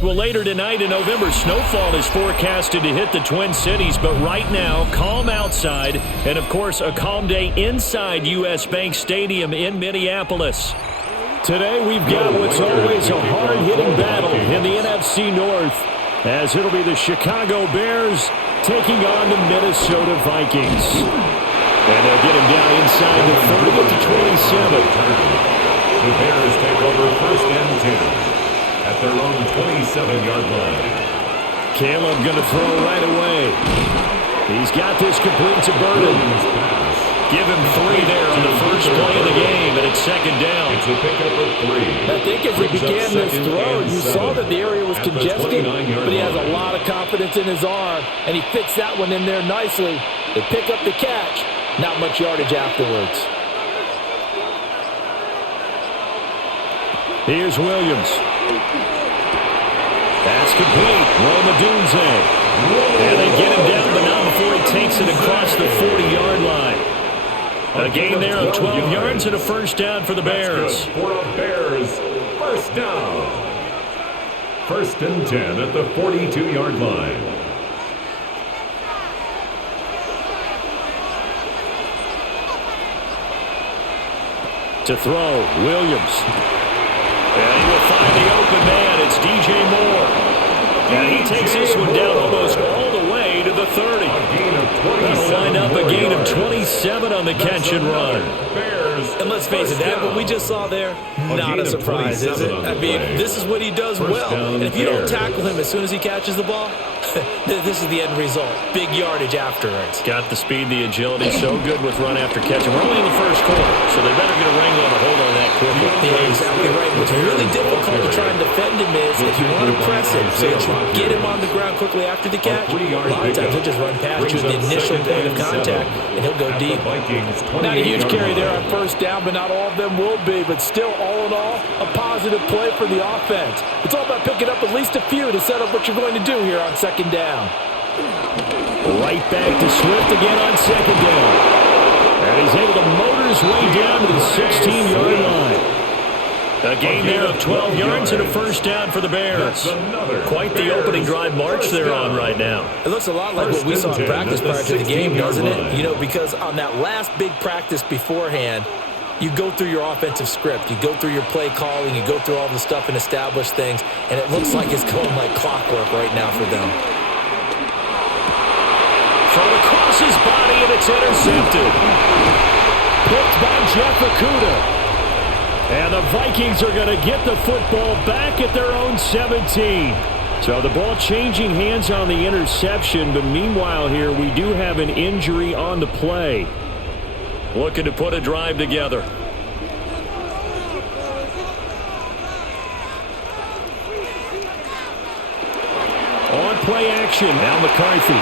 Well, later tonight in November, snowfall is forecasted to hit the Twin Cities, but right now, calm outside, and of course, a calm day inside U.S. Bank Stadium in Minneapolis. Today, we've got what's always a hard-hitting battle in the NFC North, as it'll be the Chicago Bears taking on the Minnesota Vikings. And they'll get him down inside the 30 at the 27. The Bears take over 1st and 10 at their own 27-yard line. Caleb going to throw right away. He's got this complete to Burden. Give him 3 there on the first play of the game, and it's 2nd down. It's a pickup of 3. I think as he began this throw, you saw that the area was congested, but he has a lot of confidence in his arm, and he fits that one in there nicely. They pick up the catch, not much yardage afterwards. Here's Williams. That's complete. Romadunze. And they get him down, but not before he takes it across the 40-yard line. A gain there of 12 yards and a 1st down for the Bears. For the Bears, 1st down. 1st and 10 at the 42-yard line. To throw, Williams. And he will find the open man. It's DJ Moore. And he takes this one down almost all the way to the 30. That'll wind up a gain of 27 on the catch and run. And let's face it, that what we just saw there, not a surprise, is it? I mean, this is what he does well. And if you don't tackle him as soon as he catches the ball, this is the end result. Big yardage afterwards. Got the speed, the agility, so good with run after catch. We're only in the first quarter, so they better get a wrangle and a hold on that quickly. Yeah, exactly right. What's really difficult to try and defend him is if you want to press him so that you get him on the ground quickly after the catch, a lot of times he'll just run past you at the initial point of contact, and he'll go deep. Not a huge carry there on 1st down, but not all of them will be. But still, all in all, a positive play for the offense. It's all about picking up at least a few to set up what you're going to do here on 2nd down. Right back to Swift again on 2nd down. And he's able to motor his way down to the 16-yard line. A gain there of 12 yards and a 1st down for the Bears. Quite the opening drive march they're on right now. It looks a lot like what we saw in practice prior to the game, doesn't it? You know, because on that last big practice beforehand, you go through your offensive script. You go through your play calling. You go through all the stuff and establish things. And it looks like it's going like clockwork right now for them. Thrown across his body, and it's intercepted. Picked by Jeff Okudah. And the Vikings are going to get the football back at their own 17. So the ball changing hands on the interception, but meanwhile here we do have an injury on the play. Looking to put a drive together. On play action, now McCarthy.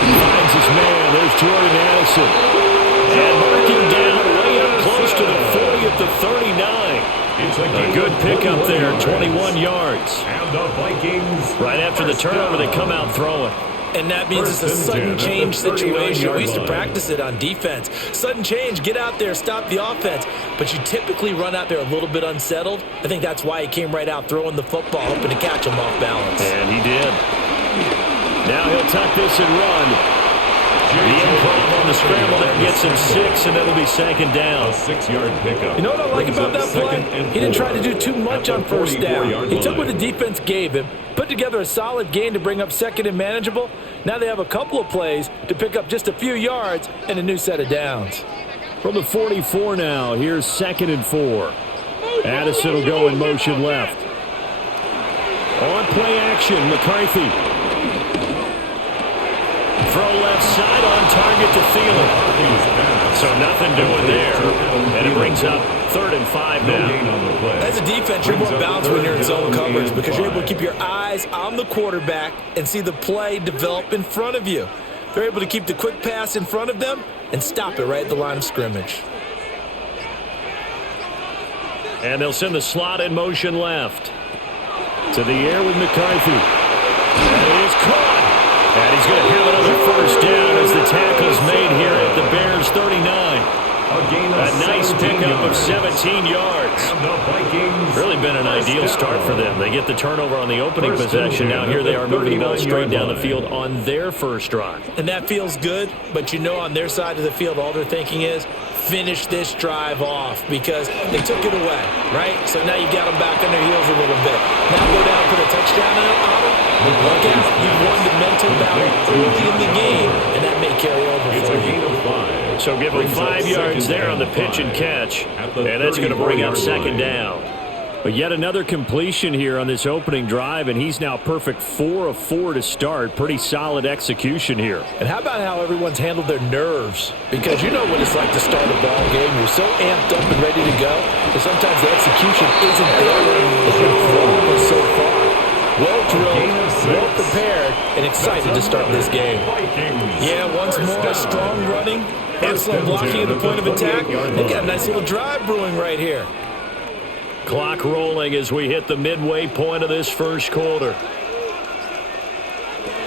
Finds his man, there's Jordan Addison. And marking down way up close to the 40 at the 39. A good pickup there, 21 yards. And the Vikings. Right after the turnover, they come out throwing. And that means it's a sudden change situation. We used to practice it on defense. Sudden change, get out there, stop the offense. But you typically run out there a little bit unsettled. I think that's why he came right out throwing the football, hoping to catch him off balance. And he did. Now he'll tuck this and run. The improv on the scramble there gets him 6, and it'll be 2nd down. A 6-yard pickup. You know what I like about that play? He didn't try to do too much on 1st down. He took what the defense gave him, put together a solid gain to bring up 2nd and manageable. Now they have a couple of plays to pick up just a few yards and a new set of downs. From the 44 now, here's 2nd and 4. Addison will go in motion left. On play action, McCarthy. Throw left side, on target to Thielen. So nothing doing there. And it brings up 3rd and 5 now. As a defense, you're more balanced when you're in zone coverage because you're able to keep your eyes on the quarterback and see the play develop in front of you. They're able to keep the quick pass in front of them and stop it right at the line of scrimmage. And they'll send the slot in motion left. To the air with McCarthy. And it is caught. And he's going to have another 1st down as the tackle's made here at the Bears 39. A nice pickup of 17 yards. And the Vikings. Really been an ideal start for them. They get the turnover on the opening possession. Now here they are moving the ball straight down the field on their first drive. And that feels good, but you know on their side of the field, all they're thinking is, finish this drive off because they took it away, right? So now you got them back on their heels a little bit. Now go down, put a touchdown on them. Look out, you've won the mental battle early in the game, and that may carry over It's for a you. gain of 5. So give them 5 yards there on the pitch and catch, and that's going to bring up second down. But yet another completion here on this opening drive, and he's now perfect 4 of 4 to start. Pretty solid execution here. And how about how everyone's handled their nerves? Because you know what it's like to start a ball game. You're so amped up and ready to go, but sometimes the execution isn't there. It's been flawless so far. Well drilled, well prepared, and excited to start this game. Yeah, once more, strong running, excellent blocking at the point of attack. They've got a nice little drive brewing right here. Clock rolling as we hit the midway point of this first quarter.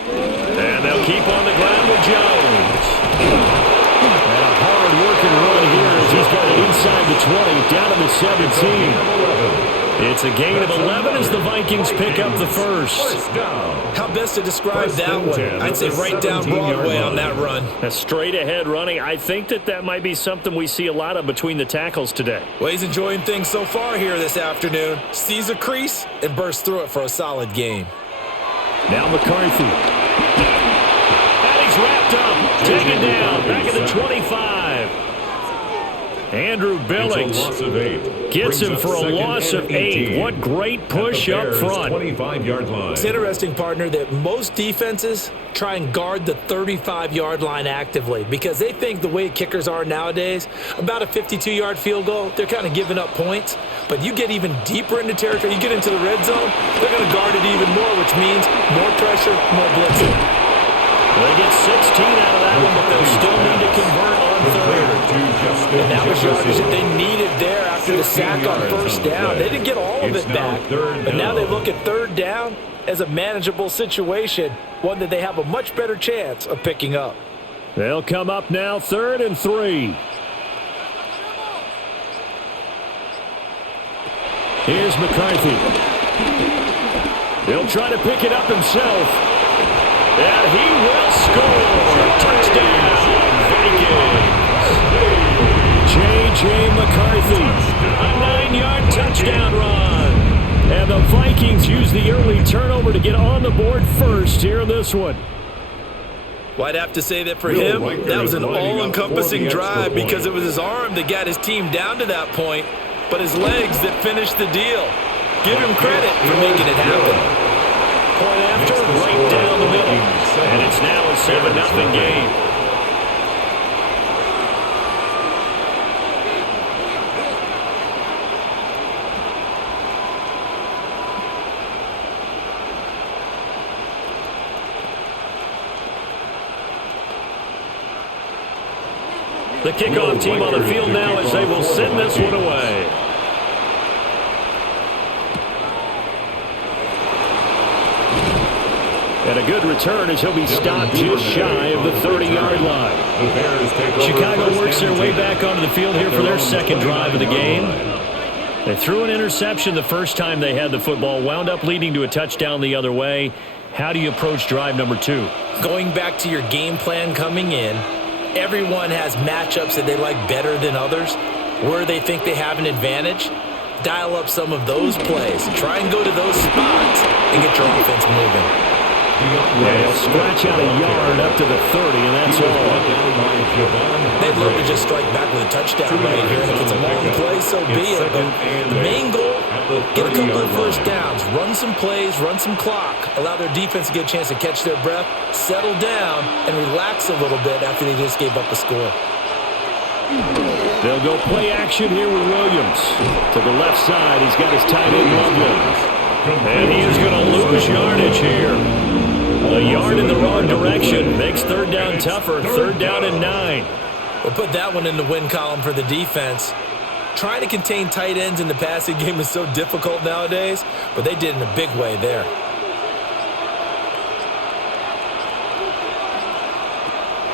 And they'll keep on the ground with Jones. And a hard-working run here as he's got it inside the 20, down to the 17. It's a gain of 11 as the Vikings pick up the first. How best to describe that one? I'd say right down Broadway on that run. A straight-ahead running. I think that might be something we see a lot of between the tackles today. Well, he's enjoying things so far here this afternoon. Sees a crease and bursts through it for a solid game. Now McCarthy. And he's wrapped up. Taken down. Back at the 25. Andrew Billings gets him for a loss of 8. What great push up front. 25-yard line. It's interesting, partner, that most defenses try and guard the 35-yard line actively because they think the way kickers are nowadays, about a 52-yard field goal, they're kind of giving up points. But you get even deeper into territory, you get into the red zone, they're going to guard it even more, which means more pressure, more blitzing. They get 16 out of that one, but they'll still need to convert on third. And that was yardage that they needed there after the sack on first down. They didn't get all of it back, but now they look at third down as a manageable situation, one that they have a much better chance of picking up. They'll come up now 3rd and 3. Here's McCarthy. He'll try to pick it up himself. And he will score. Touchdown, Vikings. J.J. McCarthy, a 9-yard touchdown run. And the Vikings use the early turnover to get on the board first here in this one. Well, I'd have to say that for him, that was an all-encompassing drive because it was his arm that got his team down to that point, but his legs that finished the deal. Give him credit for making it happen. Point after, right down the middle. And it's now a 7-0 game. The kickoff team on the field now as they will send this one away. And a good return as he'll be stopped just shy of the 30-yard line. Chicago works their way back onto the field here for their second drive of the game. They threw an interception the first time they had the football, wound up leading to a touchdown the other way. How do you approach drive number 2? Going back to your game plan coming in, everyone has matchups that they like better than others, where they think they have an advantage. Dial up some of those plays. Try and go to those spots and get your offense moving. They'll scratch out a yard up to the 30, and that's all. They'd love to just strike back with a touchdown right here. And if it's a long play, so be it. But the main goal, get a couple of first downs, run some plays, run some clock, allow their defense to get a chance to catch their breath, settle down, and relax a little bit after they just gave up a score. They'll go play action here with Williams. To the left side, he's got his tight end Loveland. And he is going to lose yardage here. A yard in the wrong direction makes third down tougher. 3rd down and 9. We'll put that one in the win column for the defense. Trying to contain tight ends in the passing game is so difficult nowadays, but they did in a big way there.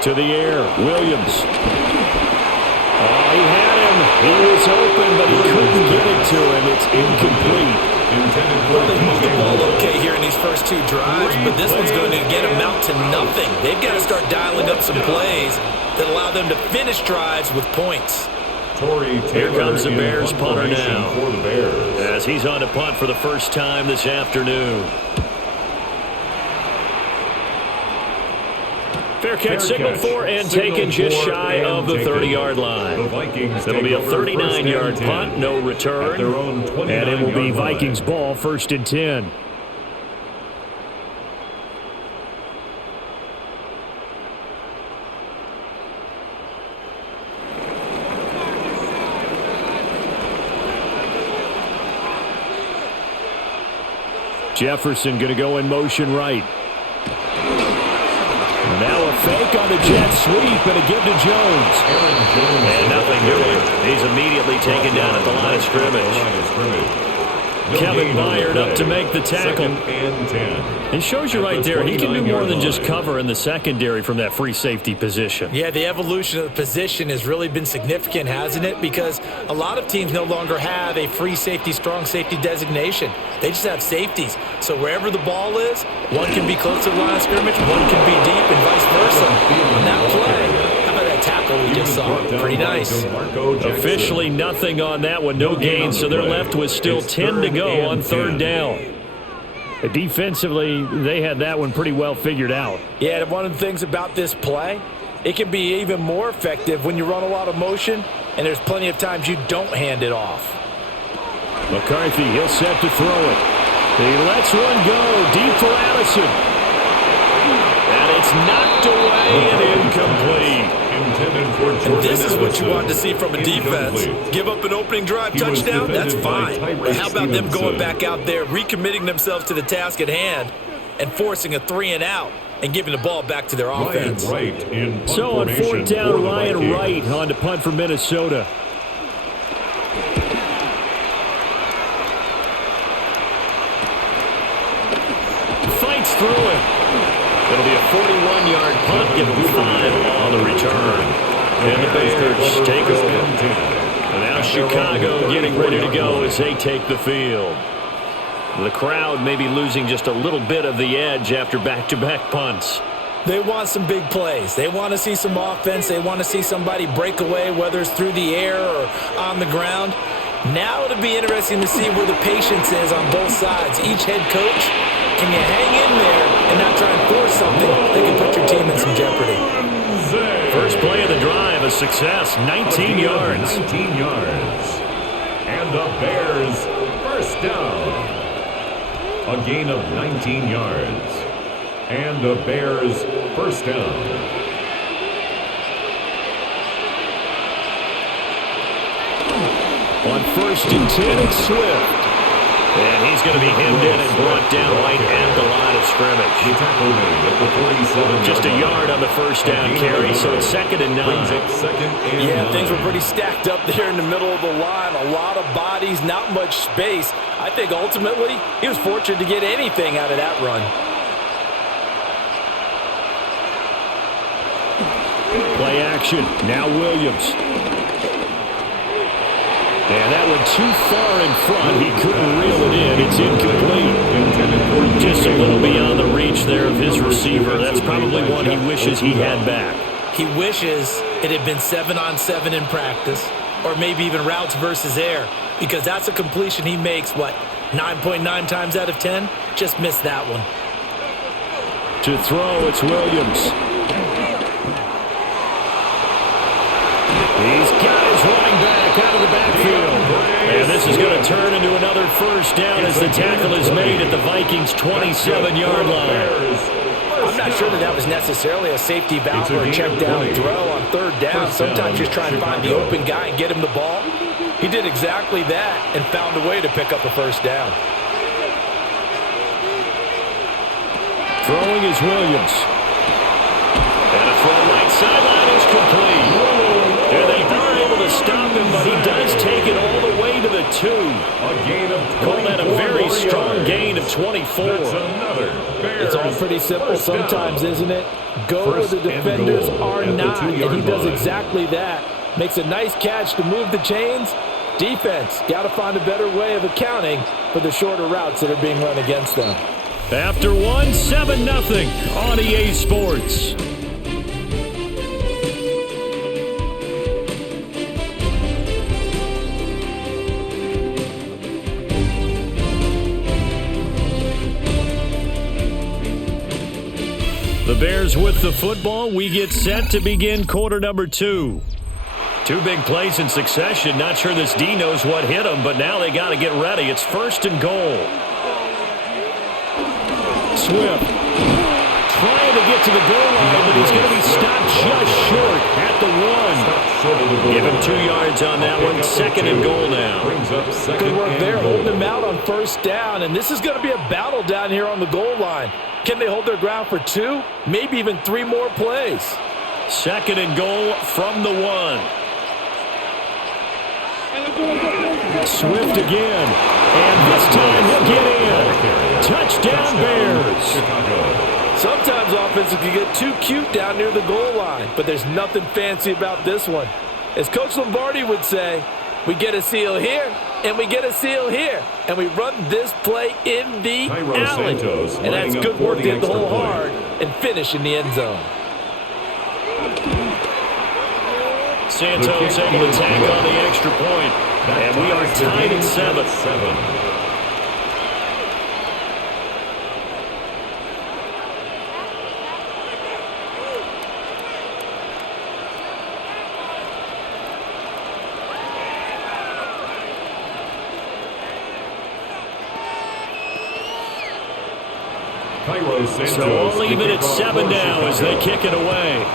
To the air, Williams. Oh, he He was open, but he couldn't get it to him. It's incomplete. Well, they moved the ball okay here in these first two drives, but this one's going to get amount to nothing. They've got to start dialing up some plays that allow them to finish drives with points. Here comes the Bears punter now, as he's on to punt for the first time this afternoon. Fair catch signaled for and taken just shy of the 30-yard line. It'll be a 39-yard punt, no return, and it will be Vikings ball, 1st and 10. Jefferson going to go in motion right. Now a fake on the jet sweep and a give to Jones. And nothing doing. He's immediately taken down at the line of scrimmage. Kevin Byard up to make the tackle. It shows you right there, he can do more than just cover in the secondary from that free safety position. Yeah, the evolution of the position has really been significant, hasn't it? Because a lot of teams no longer have a free safety, strong safety designation. They just have safeties. So wherever the ball is, one can be close to the line of scrimmage, one can be deep, and vice versa. On that play, how about that tackle we just saw? Pretty nice. Officially nothing on that one, no gain, so they're left with still 10 to go on 3rd down. Defensively, they had that one pretty well figured out. Yeah, one of the things about this play, it can be even more effective when you run a lot of motion, and there's plenty of times you don't hand it off. McCarthy, he'll set to throw it. He lets one go deep for Addison. And it's knocked away and incomplete. And this is what you want to see from a defense. Give up an opening drive touchdown, that's fine. But how about them going back out there, recommitting themselves to the task at hand, and forcing a 3-and-out and giving the ball back to their offense. So on 4th down, Ryan Wright on to punt for Minnesota. Fights through it. It'll be a 41-yard punt, give them 5 on the return. And the Bears take over. And now Chicago getting ready to go as they take the field. The crowd may be losing just a little bit of the edge after back-to-back punts. They want some big plays. They want to see some offense. They want to see somebody break away, whether it's through the air or on the ground. Now it'll be interesting to see where the patience is on both sides. Each head coach, can you hang in there and not try and force something that can put your team in some jeopardy? First play of the drive, a success, 19 yards. 19 yards. And the Bears first down. A gain of 19 yards. And the Bears first down. On 1st and 10, it's Swift. And he's going to be hemmed in and brought down right at the line of scrimmage. Just a yard on the first down carry, so it's 2nd and 9. Yeah, things were pretty stacked up there in the middle of the line. A lot of bodies, not much space. I think ultimately he was fortunate to get anything out of that run. Play action. Now Williams. And that one too far in front. He couldn't reel it in. It's incomplete. Just a little beyond the reach there of his receiver. That's probably one he wishes he had back. He wishes it had been 7-on-7 in practice, or maybe even routes versus air, because that's a completion he makes, 9.9 times out of 10? Just missed that one. To throw, it's Williams. He's got his running back out of the backfield. And this is going to turn into another first down as the tackle is made at the Vikings' 27-yard line. I'm not sure that was necessarily a safety valve or a check down throw on 3rd down. Sometimes you're trying to find the open guy and get him the ball. He did exactly that and found a way to pick up a first down. Throwing is Williams. And a throw right sideline is complete. And they are able to stop him, but he does take it all the way to the 2. Call that a very strong gain of 24. It's all pretty simple sometimes, isn't it? Go where the defenders are not, and he does exactly that. Makes a nice catch to move the chains. Defense, got to find a better way of accounting for the shorter routes that are being run against them. After one, 7-0 on EA Sports. The Bears with the football. We get set to begin quarter number 2. Two big plays in succession. Not sure this D knows what hit them, but now they got to get ready. It's 1st and goal. Swift trying to get to the goal line, but he's going to be stopped just short at the 1. Give him 2 yards on that one. 2nd and goal now. Good work there, holding him out on 1st down, and this is going to be a battle down here on the goal line. Can they hold their ground for 2, maybe even 3 more plays? 2nd and goal from the 1. Swift again, and this time he'll get in. Touchdown Bears. Sometimes offenses can get too cute down near the goal line, but there's nothing fancy about this one. As Coach Lombardi would say, we get a seal here, and we get a seal here, and we run this play in the alley. And that's good work to hit the hole hard and finish in the end zone. Santos able to tag on the extra point, and we are tied at 7. So we'll leave it at 7 now as they kick it away.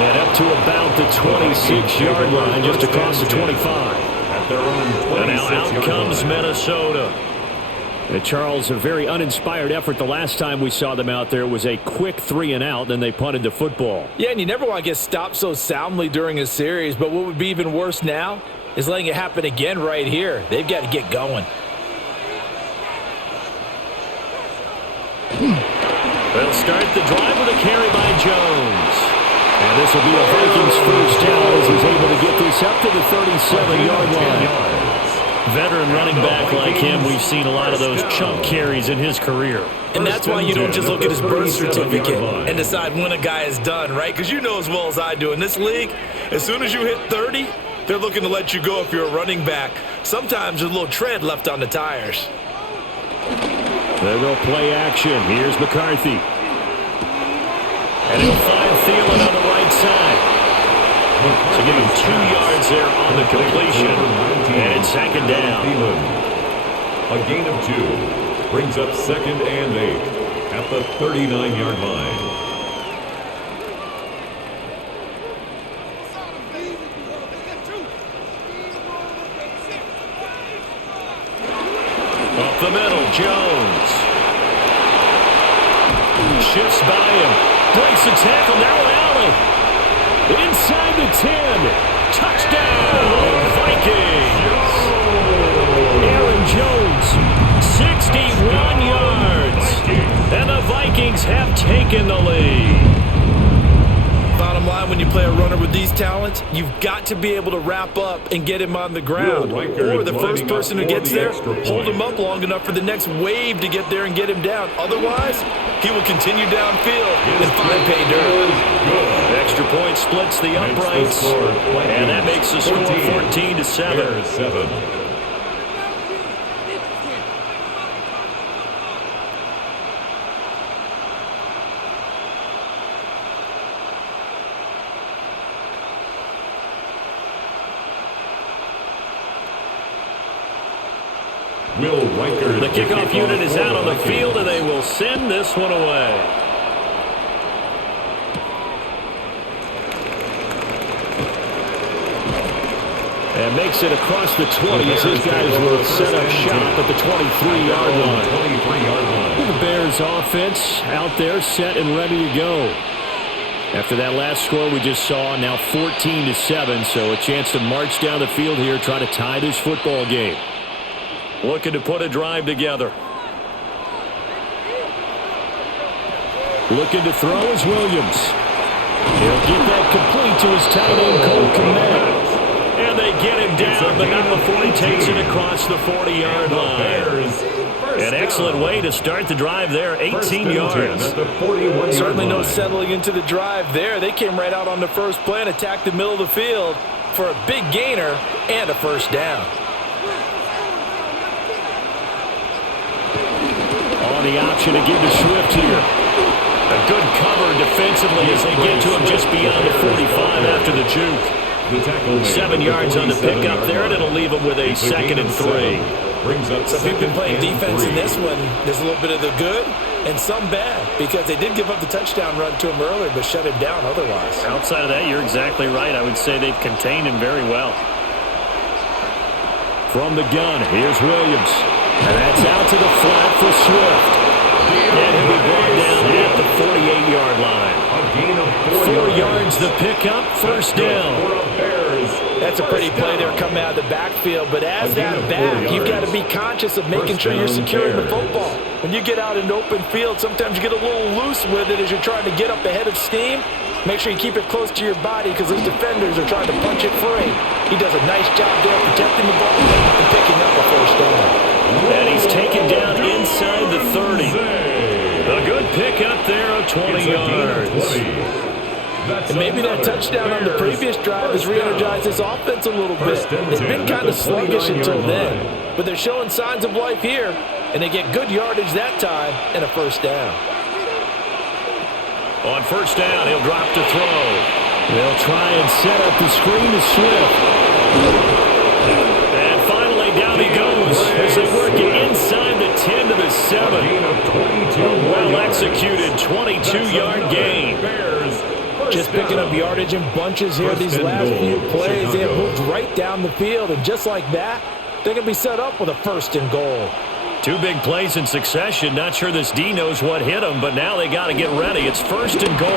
And up to about the 26-yard line, just across the 25. And now out comes Minnesota. And Charles, a very uninspired effort the last time we saw them out there. It was a quick 3-and-out, then they punted the football. Yeah, and you never want to get stopped so soundly during a series, but what would be even worse now is letting it happen again right here. They've got to get going. They'll start the drive with a carry by Jones. And this will be a Vikings 1st down as he's able to get this up to the 37-yard line. Veteran running back like him, we've seen a lot of those chunk carries in his career. And that's why you don't just look at his birth certificate and decide when a guy is done, right? Because you know as well as I do, in this league, as soon as you hit 30, they're looking to let you go if you're a running back. Sometimes there's a little tread left on the tires. There go play action. Here's McCarthy. And he'll find Thielen on the right side. So give him 2 yards there on the completion. And 2nd down. A gain of 2 brings up 2nd and 8 at the 39-yard line. Up the middle, Jones. Shifts by him. Breaks the tackle, now alley. Inside the 10. Touchdown, Vikings. Aaron Jones, 61 yards. And the Vikings have taken the lead. Bottom line, when you play a runner with these talents, you've got to be able to wrap up and get him on the ground. Or the first person who gets there, hold him up long enough for the next wave to get there and get him down. Otherwise, he will continue downfield and find pay dirt. Extra point splits the uprights, and that makes the score 14-7. The kickoff unit is out on the field, and they will send this one away. And makes it across the 20 as his guys will set up shop at the 23-yard line. The Bears offense out there set and ready to go. After that last score we just saw, now 14-7, so a chance to march down the field here, try to tie this football game. Looking to put a drive together. Looking to throw is Williams. He'll get that complete to his tight end, Cole Kmet. And they get him down, but not before he takes it across the 40-yard line. An excellent way to start the drive there, 18 yards. Certainly no settling into the drive there. They came right out on the first play and attacked the middle of the field for a big gainer and a first down. On the option to give to Swift here. A good cover defensively as they get to him just beyond the 45 after the juke. 7 yards on the pickup there, and it'll leave him with a 2nd and 3. So if you've been playing defense in this one, there's a little bit of the good and some bad, because they did give up the touchdown run to him earlier, but shut him down otherwise. Outside of that, you're exactly right. I would say they've contained him very well. From the gun, here's Williams. And that's out to the flat for Swift. And he'll be brought down at the 48-yard line. 4 yards the pickup, first down. That's a pretty play there coming out of the backfield, but as that back, you've got to be conscious of making sure you're securing the football. When you get out in open field, sometimes you get a little loose with it as you're trying to get up ahead of steam. Make sure you keep it close to your body because those defenders are trying to punch it free. He does a nice job there protecting the ball and picking up a first down. And he's taken down inside the 30. A good pickup there of 20 yards. And maybe that touchdown on the previous drive has re-energized this offense a little bit. It's been kind of sluggish until then, but they're showing signs of life here, and they get good yardage that time and a first down. On first down, he'll drop to throw. They'll try and set up the screen to Swift. And finally, down he goes as they work it inside the 10 to the 7. A well-executed 22-yard gain. Just picking up yardage in bunches here these last few plays. They have moved right down the field, and just like that, they're going to be set up with a 1st and goal. 2 big plays in succession. Not sure this D knows what hit him, but now they got to get ready. It's 1st and goal.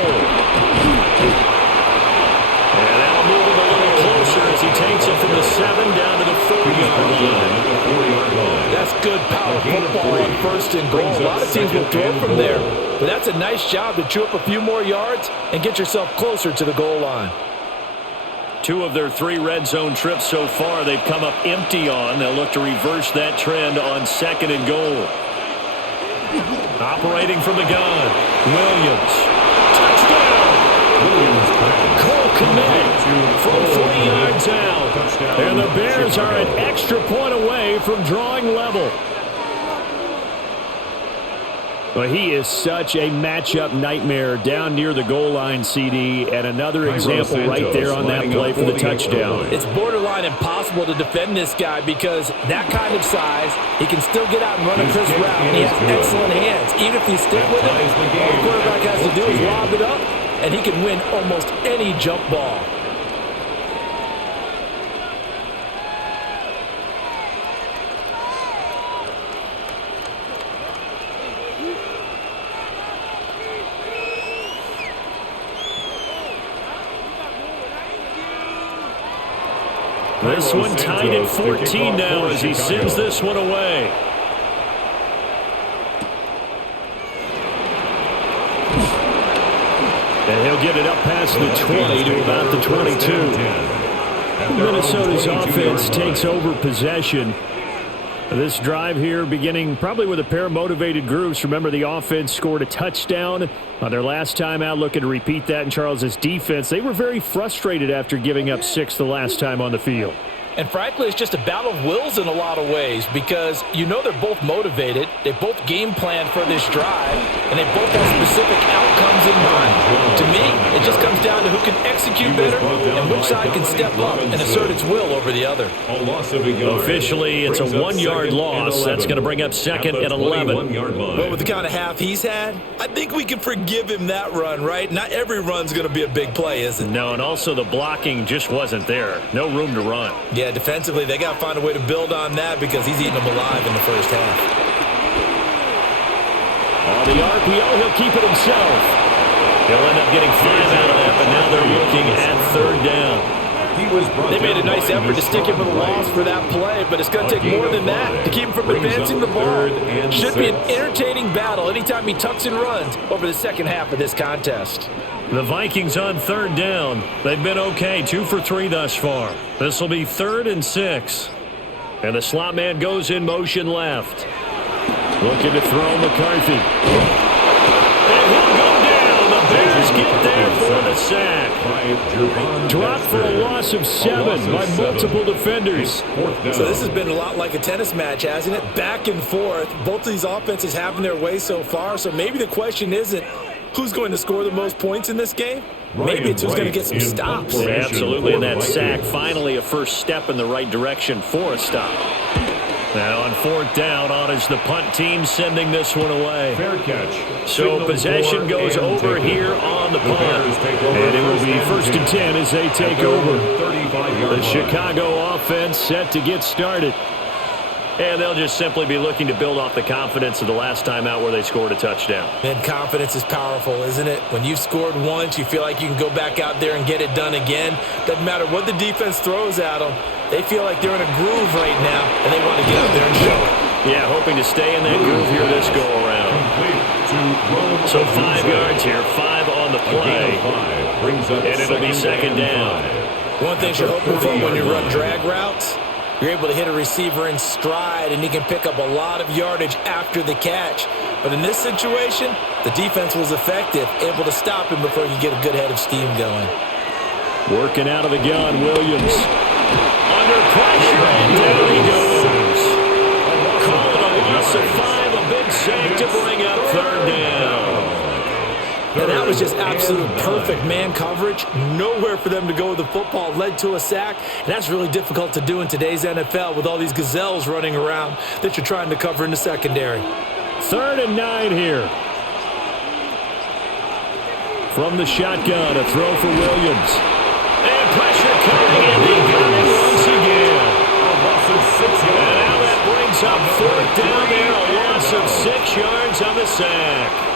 And that'll move him a little closer as he takes it from the 7 down to the 4-yard line. That's good power football on 1st and goal. A lot of teams will throw from there, but that's a nice job to chew up a few more yards and get yourself closer to the goal line. 2 of their 3 red zone trips so far they've come up empty on. They'll look to reverse that trend on 2nd and goal. Operating from the gun, Williams. Touchdown! Cole Kmet from 40 yards out. And the Bears are an extra point away from drawing level. Well, he is such a matchup nightmare down near the goal line, CD, and another example right there on that play for the touchdown. It's borderline impossible to defend this guy because that kind of size, he can still get out and run a crisp route, and he has excellent hands. Even if you stick with it, all the quarterback has to do is lob it up, and he can win almost any jump ball. This one tied at 14 now as he sends this one away. And he'll get it up past the 20 to about the 22. Minnesota's offense takes over possession. This drive here beginning probably with a pair of motivated groups. Remember, the offense scored a touchdown on their last time out, looking to repeat that in Charles's defense. They were very frustrated after giving up 6 the last time on the field. And frankly, it's just a battle of wills in a lot of ways because you know they're both motivated, they both game plan for this drive, and they both have specific outcomes in mind. To me, it just comes down to who can execute better and which side can step up and assert its will over the other. Officially, it's a 1-yard loss. That's going to bring up 2nd and 11. Well, with the kind of half he's had, I think we can forgive him that run, right? Not every run's going to be a big play, is it? No, and also the blocking just wasn't there. No room to run. Yeah, defensively, they got to find a way to build on that because he's eating them alive in the first half. On the RPO, he'll keep it himself. He'll end up getting 5 out of that, but now they're looking at 3rd down. They made a nice effort to stick him with a loss for that play, but it's going to take more than that to keep him from advancing the ball. Should be an entertaining battle anytime he tucks and runs over the second half of this contest. The Vikings on third down. They've been okay, 2 for 3 thus far. This will be 3rd and 6. And the slot man goes in motion left. Looking to throw McCarthy. And he'll go down. The Bears get there for the sack. Dropped for a loss of 7 by multiple defenders. So this has been a lot like a tennis match, hasn't it? Back and forth. Both of these offenses having their way so far. So maybe the question isn't who's going to score the most points in this game. Maybe it's who's going to get some stops. Absolutely, and that sack finally a first step in the right direction for a stop. Now on 4th down, on is the punt team sending this one away. Fair catch. So possession goes over here on the punt. And it will be 1st and 10 as they take over. The Chicago offense set to get started. And they'll just simply be looking to build off the confidence of the last time out where they scored a touchdown. And confidence is powerful, isn't it? When you've scored once, you feel like you can go back out there and get it done again. Doesn't matter what the defense throws at them. They feel like they're in a groove right now, and they want to get out there and show it. Yeah, hoping to stay in that groove here this go-around. So 5 yards here, 5 on the play. And it'll be 2nd down. One thing you're hoping for when you run drag routes, you're able to hit a receiver in stride, and he can pick up a lot of yardage after the catch. But in this situation, the defense was effective, able to stop him before you get a good head of steam going. Working out of the gun, Williams. Under pressure, and down he goes. Call it a loss of 5, a big sack to bring up 3rd down. And that was just absolute perfect man coverage. Nowhere for them to go with the football. Led to a sack. And that's really difficult to do in today's NFL with all these gazelles running around that you're trying to cover in the secondary. 3rd and 9 here. From the shotgun, a throw for Williams. And pressure coming, and they got it once again. And now that brings up 4th down there. A loss of 6 yards on the sack.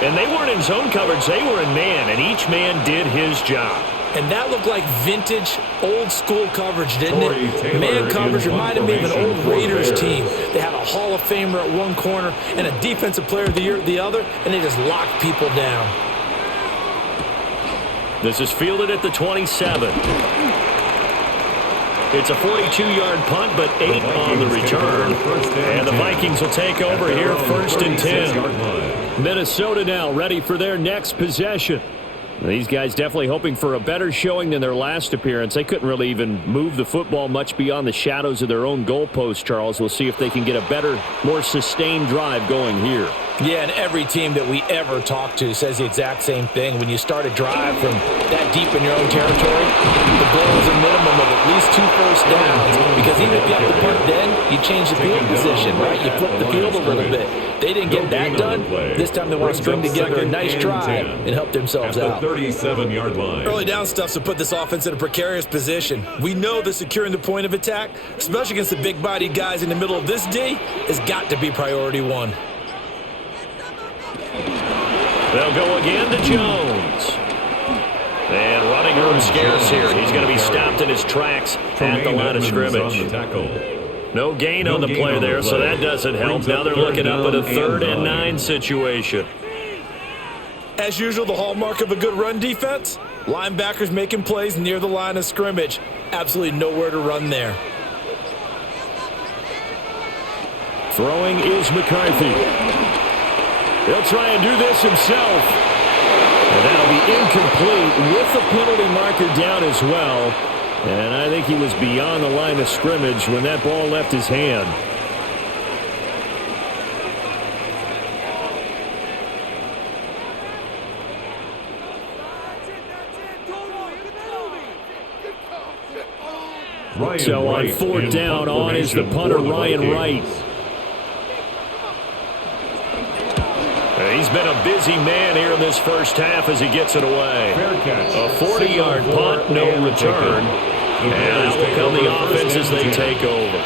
And they weren't in zone coverage, they were in man, and each man did his job. And that looked like vintage, old-school coverage, didn't it? Man coverage reminded me of an old Raiders team. They had a Hall of Famer at one corner and a Defensive Player of the Year at the other, and they just locked people down. This is fielded at the 27. It's a 42-yard punt, but 8 on the return. And the Vikings will take over here 1st and 10. Minnesota now ready for their next possession. These guys definitely hoping for a better showing than their last appearance. They couldn't really even move the football much beyond the shadows of their own goalpost, Charles. We'll see if they can get a better, more sustained drive going here. Yeah, and every team that we ever talk to says the exact same thing. When you start a drive from that deep in your own territory, the goal is a minimum of at least 2 first downs. Because even if you have to punt then, you change the field position, right? You flip the field a little bit. They didn't get that done. This time they want to string together a nice drive and help themselves out. 37-yard line. Early down stuff to put this offense in a precarious position. We know that securing the point of attack, especially against the big-bodied guys in the middle of this D, has got to be priority 1. They'll go again to Jones. And running room scarce here. He's going to be stopped in his tracks at the line of scrimmage. No gain on the play there, so that doesn't help. Now they're looking up at a 3rd and 9 situation. As usual, the hallmark of a good run defense, linebackers making plays near the line of scrimmage. Absolutely nowhere to run there. Throwing is McCarthy. He'll try and do this himself. And that'll be incomplete with the penalty marker down as well. And I think he was beyond the line of scrimmage when that ball left his hand. So on 4th down, on is the punter, Ryan Wright. He's been a busy man here in this first half as he gets it away. A 40-yard punt, no return. And out will come the offense as they take over.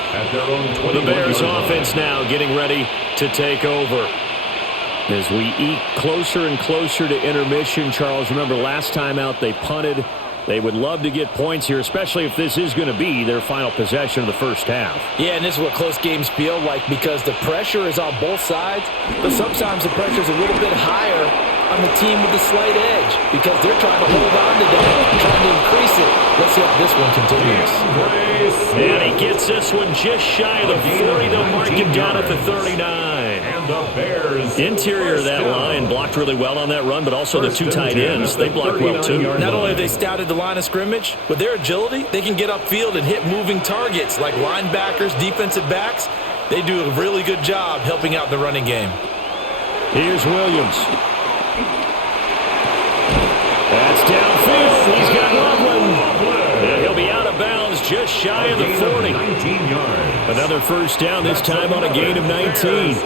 The Bears offense now getting ready to take over. As we eke closer and closer to intermission, Charles, remember last time out they punted They would love to get points here, especially if this is going to be their final possession of the first half. Yeah, and this is what close games feel like because the pressure is on both sides, but sometimes the pressure is a little bit higher on the team with the slight edge because they're trying to hold on to that, trying to increase it. Let's see how this one continues. And he gets this one just shy of the 40. They'll mark him down at the 39. And the Bears. Interior of that line blocked really well on that run, but also the two tight ends, they blocked well too. Not only have they scouted the line of scrimmage, with their agility, they can get upfield and hit moving targets like linebackers, defensive backs. They do a really good job helping out the running game. Here's Williams. That's downfield. He's got Loveland. And he'll be out of bounds just shy of the 40. 19 yards. Another first down, this time on a gain of 19.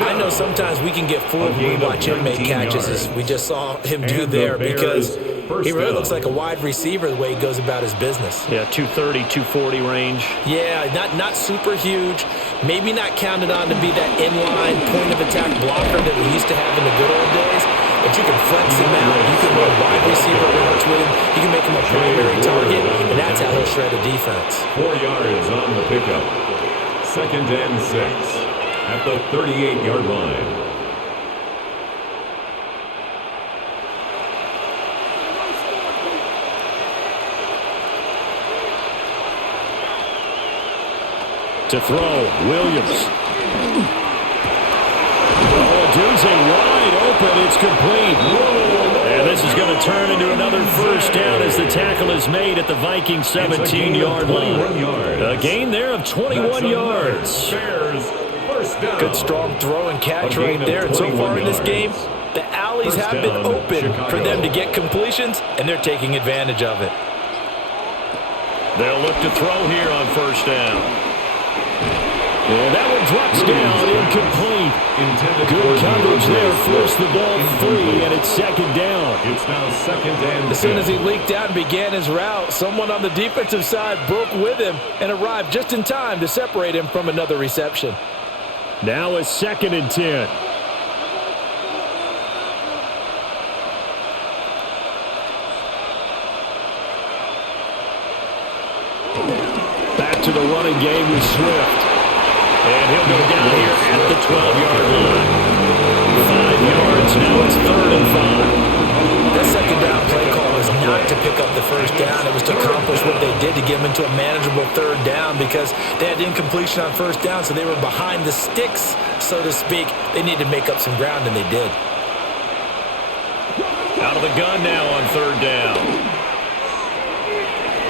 I know sometimes we can get fooled when we watch him make catches, as we just saw him do there, because he really looks like a wide receiver the way he goes about his business. Yeah, 230, 240 range. Yeah, not super huge. Maybe not counted on to be that inline point-of-attack blocker that we used to have in the good old days. But you can flex him out. You can run wide receiver routes with him. You can make him a primary target, and that's how he'll shred a defense. 4 yards on the pickup. 2nd and 6 at the 38-yard line. To throw, Williams. Doozy wide open. It's complete. And this is going to turn into another first down as the tackle is made at the Vikings 17-yard line. A gain there of 21 yards. Good strong throw and catch right there. And so far in this game, the alleys have been open for them to get completions, and they're taking advantage of it. They'll look to throw here on first down. And that one drops down, incomplete. Good coverage there, forced the ball free, and it's 2nd down. It's now 2nd and 10. As soon as he leaked out and began his route, someone on the defensive side broke with him and arrived just in time to separate him from another reception. Now a 2nd and 10. Back to the running game with Swift. And he'll go down here at the 12-yard line. 5 yards. Now it's 3rd and 5. That 2nd down play call was not to pick up the first down. It was to accomplish what they did to get them into a manageable 3rd down because they had incompletion on first down, so they were behind the sticks, so to speak. They needed to make up some ground, and they did. Out of the gun now on 3rd down.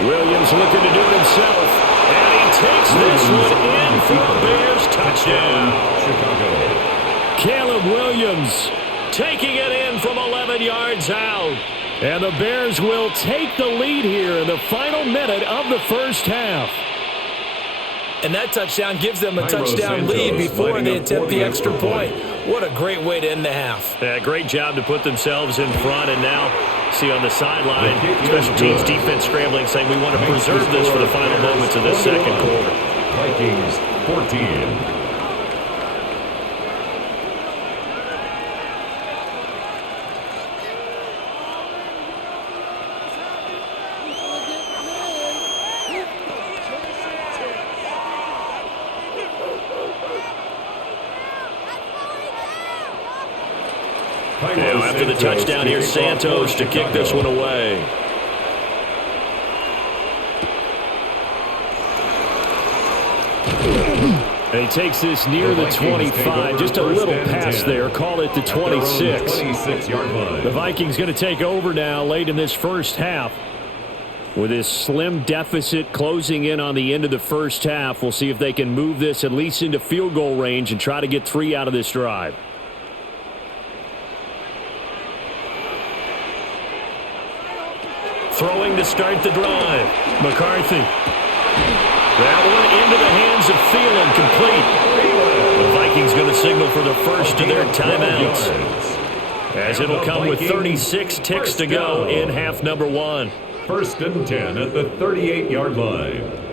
Williams looking to do it himself. And he takes this one in for a Bears touchdown. Chicago. Caleb Williams taking it in from 11 yards out. And the Bears will take the lead here in the final minute of the first half. And that touchdown gives them a touchdown lead before they attempt the extra point. What a great way to end the half. Yeah, great job to put themselves in front. And now, see on the sideline, special teams defense scrambling, saying we want to preserve this for the final moments of this 2nd quarter. Vikings 14. Now, after the touchdown, here's Santos to kick this one away. And he takes this near the 25. Just a little pass there. Call it the 26. The Vikings going to take over now late in this first half. With this slim deficit closing in on the end of the first half, we'll see if they can move this at least into field goal range and try to get 3 out of this drive. Throwing to start the drive. McCarthy. That one into the hands of Thielen, complete. The Vikings going to signal for the first of their timeouts, as it'll come with 36 ticks to go in half number 1. 1st and 10 at the 38-yard line.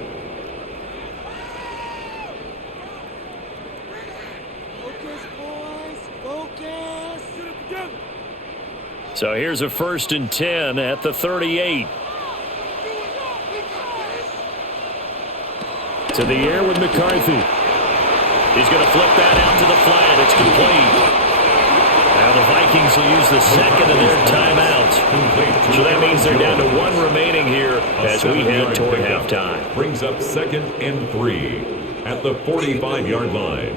So here's a 1st and 10 at the 38. To the air with McCarthy. He's going to flip that out to the flat. It's complete. Now the Vikings will use the second of their timeouts. So that means they're down to one remaining here as we head toward halftime. Brings up 2nd and 3 at the 45-yard line.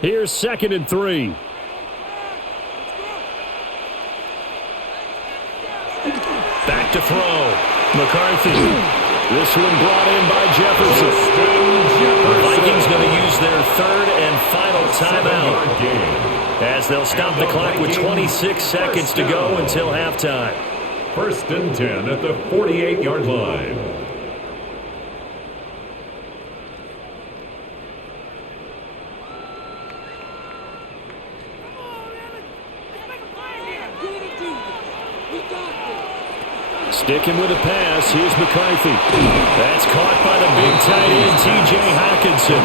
Here's 2nd and 3. Back to throw. McCarthy. This one brought in by Jefferson. The Vikings going to use their third and final timeout as they'll stop the clock with 26 seconds to go until halftime. 1st and 10 at the 48-yard line. Sticking with a pass, here's McCarthy. That's caught by the big tight end, T.J. Hockenson.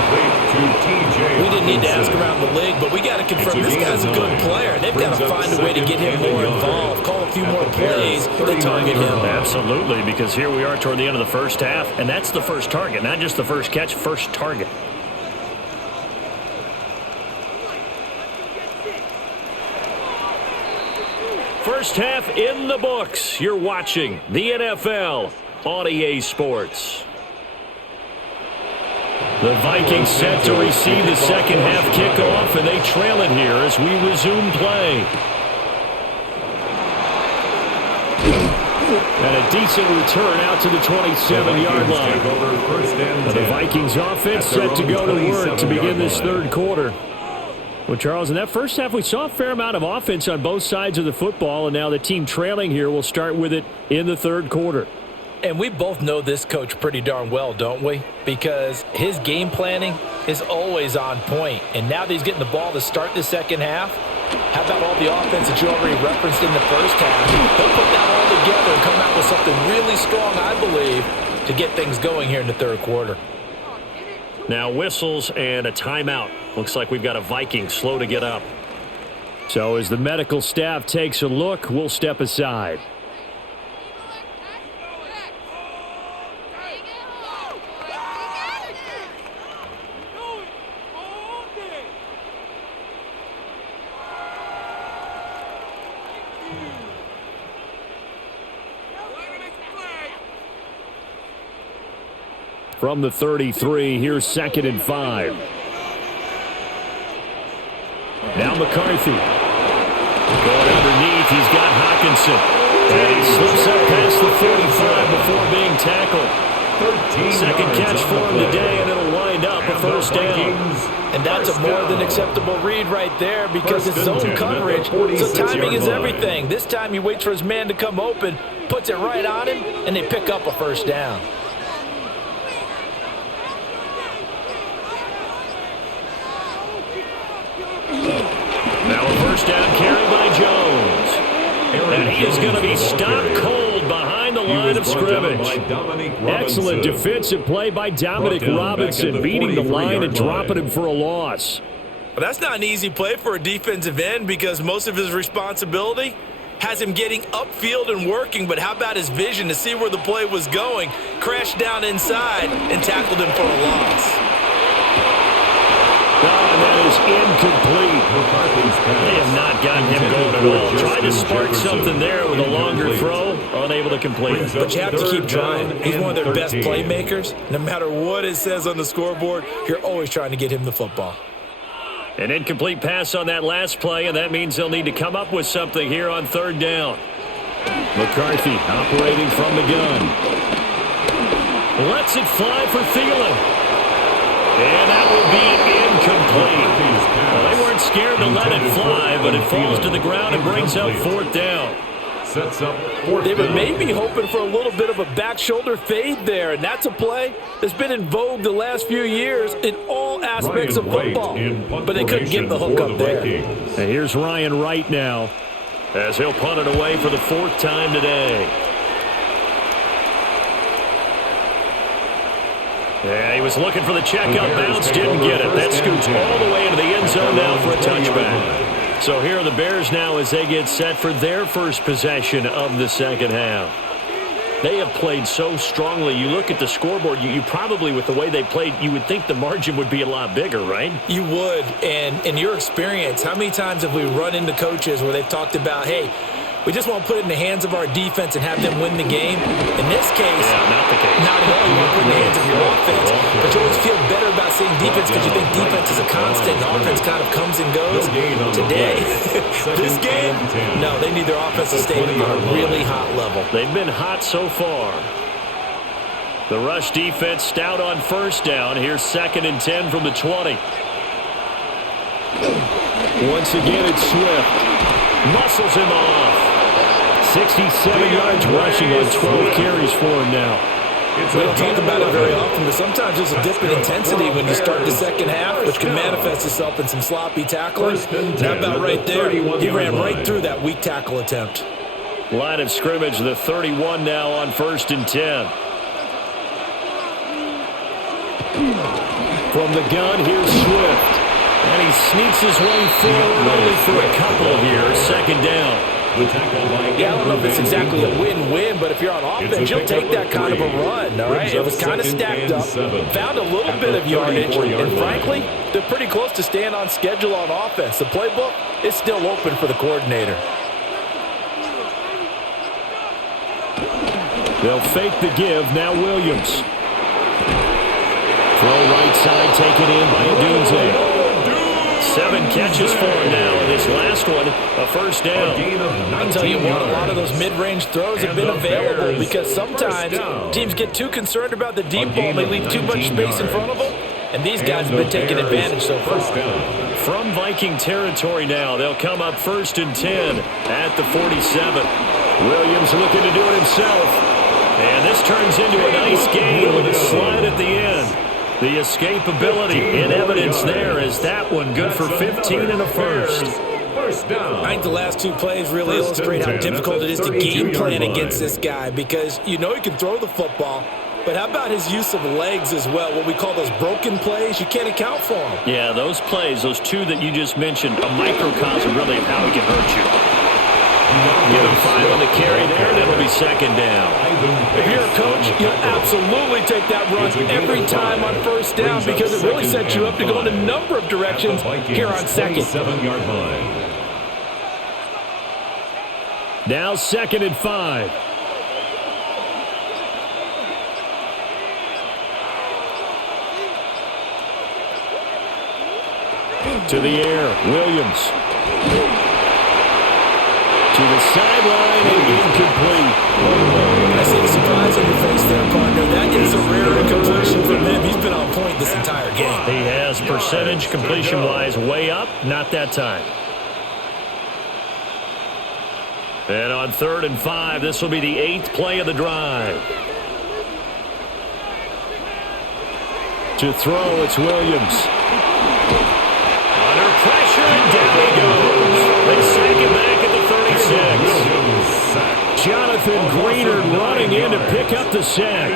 We didn't need to ask around the league, but we got to confirm this guy's a good player. They've got to find a way to get him more involved, call a few more plays to target him. Absolutely, because here we are toward the end of the first half, and that's the first target, not just the first catch, first target. First half in the books. You're watching the NFL on EA Sports. The Vikings set to receive the second half kickoff, and they trail it here as we resume play. And a decent return out to the 27-yard line. The Vikings offense set to go to work to begin this third quarter. Well, Charles, in that first half, we saw a fair amount of offense on both sides of the football, and now the team trailing here will start with it in the third quarter. And we both know this coach pretty darn well, don't we? Because his game planning is always on point. And now that he's getting the ball to start the second half, how about all the offense that you already referenced in the first half? He'll put that all together and come out with something really strong, I believe, to get things going here in the third quarter. Now whistles and a timeout. Looks like we've got a Viking slow to get up. So as the medical staff takes a look, we'll step aside. From the 33, here's 2nd and 5. Now McCarthy. Going underneath, he's got Hockenson. And he slips up past the 45 before being tackled. Second catch for him today, and it'll wind up a first down. And that's a more than acceptable read right there because it's zone coverage, so timing is everything. This time he waits for his man to come open, puts it right on him, and they pick up a first down. Now a first down carry by Jones. And he is going to be stopped cold behind the line of scrimmage. Excellent defensive play by Dominic Robinson, beating the line and dropping him for a loss. Well, that's not an easy play for a defensive end because most of his responsibility has him getting upfield and working, but how about his vision to see where the play was going, crashed down inside, and tackled him for a loss. And that is incomplete. They have not gotten him going at all. Tried to spark something there with a longer throw, unable to complete it. But you have to keep trying. He's one of their best playmakers. No matter what it says on the scoreboard, you're always trying to get him the football. An incomplete pass on that last play, and that means they'll need to come up with something here on third down. McCarthy operating from the gun. Lets it fly for Thielen. And that will be incomplete. Well, they weren't scared to let it fly, but it falls to the ground and brings up fourth down. Sets up fourth They were down. maybe hoping for a little bit of a back shoulder fade there, and that's a play that's been in vogue the last few years in all aspects of football. But they couldn't get the hook up there. And here's Ryan Wright now as he'll punt it away for the fourth time today. Yeah, he was looking for the check out bounce, didn't get it. That scoots all the way into the end zone now for a touchback. So here are the Bears now as they get set for their first possession of the second half. They have played so strongly. You look at the scoreboard, you probably, with the way they played, you would think the margin would be a lot bigger, right? You would. And in your experience, how many times have we run into coaches where they've talked about, hey, we just want to put it in the hands of our defense and have them win the game? In this case, not the case. Not at all. You want to put it in the hands of your offense. But you always feel better about seeing defense because you think defense is a constant and offense kind of comes and goes. Today, this game, no, they need their offense to stay at a really hot level. They've been hot so far. The rush defense stout on first down. Here's 2nd and 10 from the 20. Once again, it's Swift. Muscles him off. 67 yards rushing on 12 carries for him now. We don't talk about it very often, but sometimes there's a dip in intensity when you start the second half, which can manifest itself in some sloppy tackling. How about right there? He ran right through that weak tackle attempt. Line of scrimmage, the 31 now on 1st and 10. From the gun, here's Swift. And he sneaks his way forward only for a couple here. 2nd down. Yeah, I don't know if it's exactly a win-win, but if you're on offense, you'll take that kind of a run, all right? It was kind of stacked up, found a little bit of yardage, and frankly, they're pretty close to staying on schedule on offense. The playbook is still open for the coordinator. They'll fake the give. Now Williams. Throw right side, taken in by Adunze. 7 catches for him now, and this last one, a first down. I'll tell you what, a lot of those mid-range throws have been available because sometimes teams get too concerned about the deep ball and they leave too much space in front of them, and these guys have been taking advantage so far. From Viking territory now, they'll come up 1st and 10 at the 47. Williams looking to do it himself, and this turns into a nice game with a slide at the end. The escapability in evidence there is that one good for 15 and a first. I think the last 2 plays really illustrate how difficult it is to game plan against this guy because you know he can throw the football, but how about his use of legs as well, what we call those broken plays? You can't account for them. Yeah, those plays, those 2 that you just mentioned, a microcosm really of how he can hurt you. Give him 5 on the carry there, and it'll be 2nd down. If you're a coach, you'll absolutely take that run every time on first down because it really sets you up to go in a number of directions here on 2nd. 7-yard line. Now 2nd and 5. To the air, Williams. To the sideline and incomplete. I see the surprise on your face there, partner. That is a rare incompletion from him. He's been on point this entire game. He has percentage completion-wise way up. Not that time. And on 3rd and 5, this will be the 8th play of the drive. To throw, it's Williams. Under pressure, and down he goes. They sack him back at the 36. Jonathan Greenard running in to pick up the sack.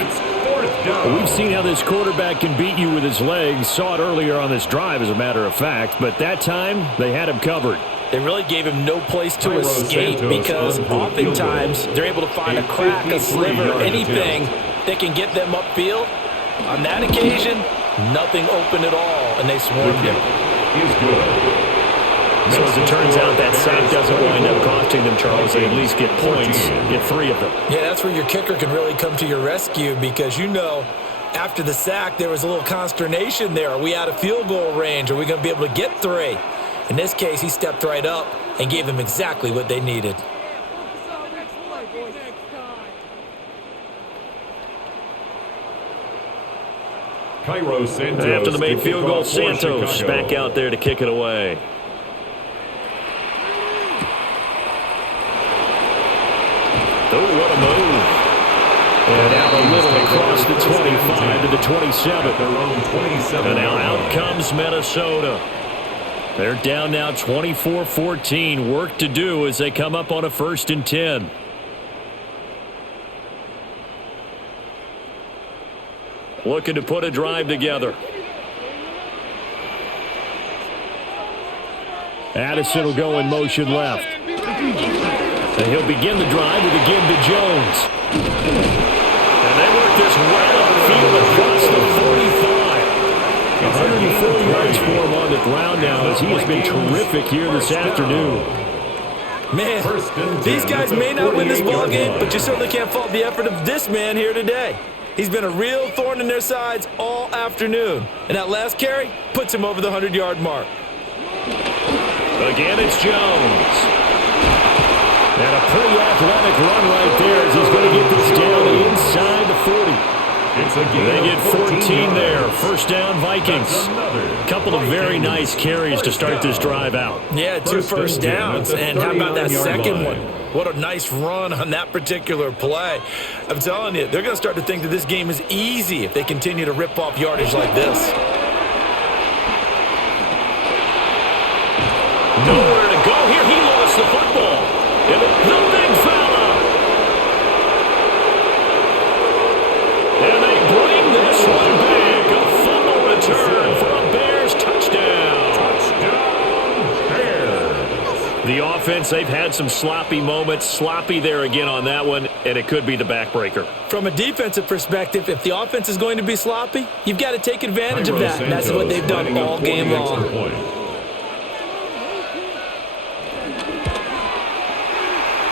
We've seen how this quarterback can beat you with his legs. Saw it earlier on this drive, as a matter of fact. But that time, they had him covered. They really gave him no place to escape because oftentimes they're able to find a crack, a sliver, anything that can get them upfield. On that occasion, nothing open at all, and they swarmed him. He's good. So as it turns out, that sack doesn't wind up costing them, Charles. They at least get points, get 3 of them. Yeah, that's where your kicker can really come to your rescue because you know after the sack there was a little consternation there. Are we out of field goal range? Are we going to be able to get 3? In this case, he stepped right up and gave them exactly what they needed. Santos after the made field goal, Santos back out there to kick it away. Oh, what a move. And out a little across the 25 to the 27. And now out comes Minnesota. They're down now 24-14. Work to do as they come up on a 1st and 10. Looking to put a drive together. Addison will go in motion left. And he'll begin the drive with a give to Jones. And they work this right upfield across the 45. 104 yards for him on the ground now as he has been terrific here this afternoon. Man, these guys may not win this ball game, but you certainly can't fault the effort of this man here today. He's been a real thorn in their sides all afternoon. And that last carry puts him over the 100-yard mark. Again, it's Jones. And a pretty athletic run right there as he's going to get this down inside the 40. They get 14 there. First down, Vikings. A couple of very nice carries to start this drive out. Yeah, 2 first downs. And how about that second one? What a nice run on that particular play. I'm telling you, they're going to start to think that this game is easy if they continue to rip off yardage like this. Nowhere to go here. He lost the football. And the big fella. And they bring this one back. A fumble return for a Bears touchdown. Touchdown, Bears. The offense, they've had some sloppy moments. Sloppy there again on that one, and it could be the backbreaker. From a defensive perspective, if the offense is going to be sloppy, you've got to take advantage of that. And that's what they've done all game long.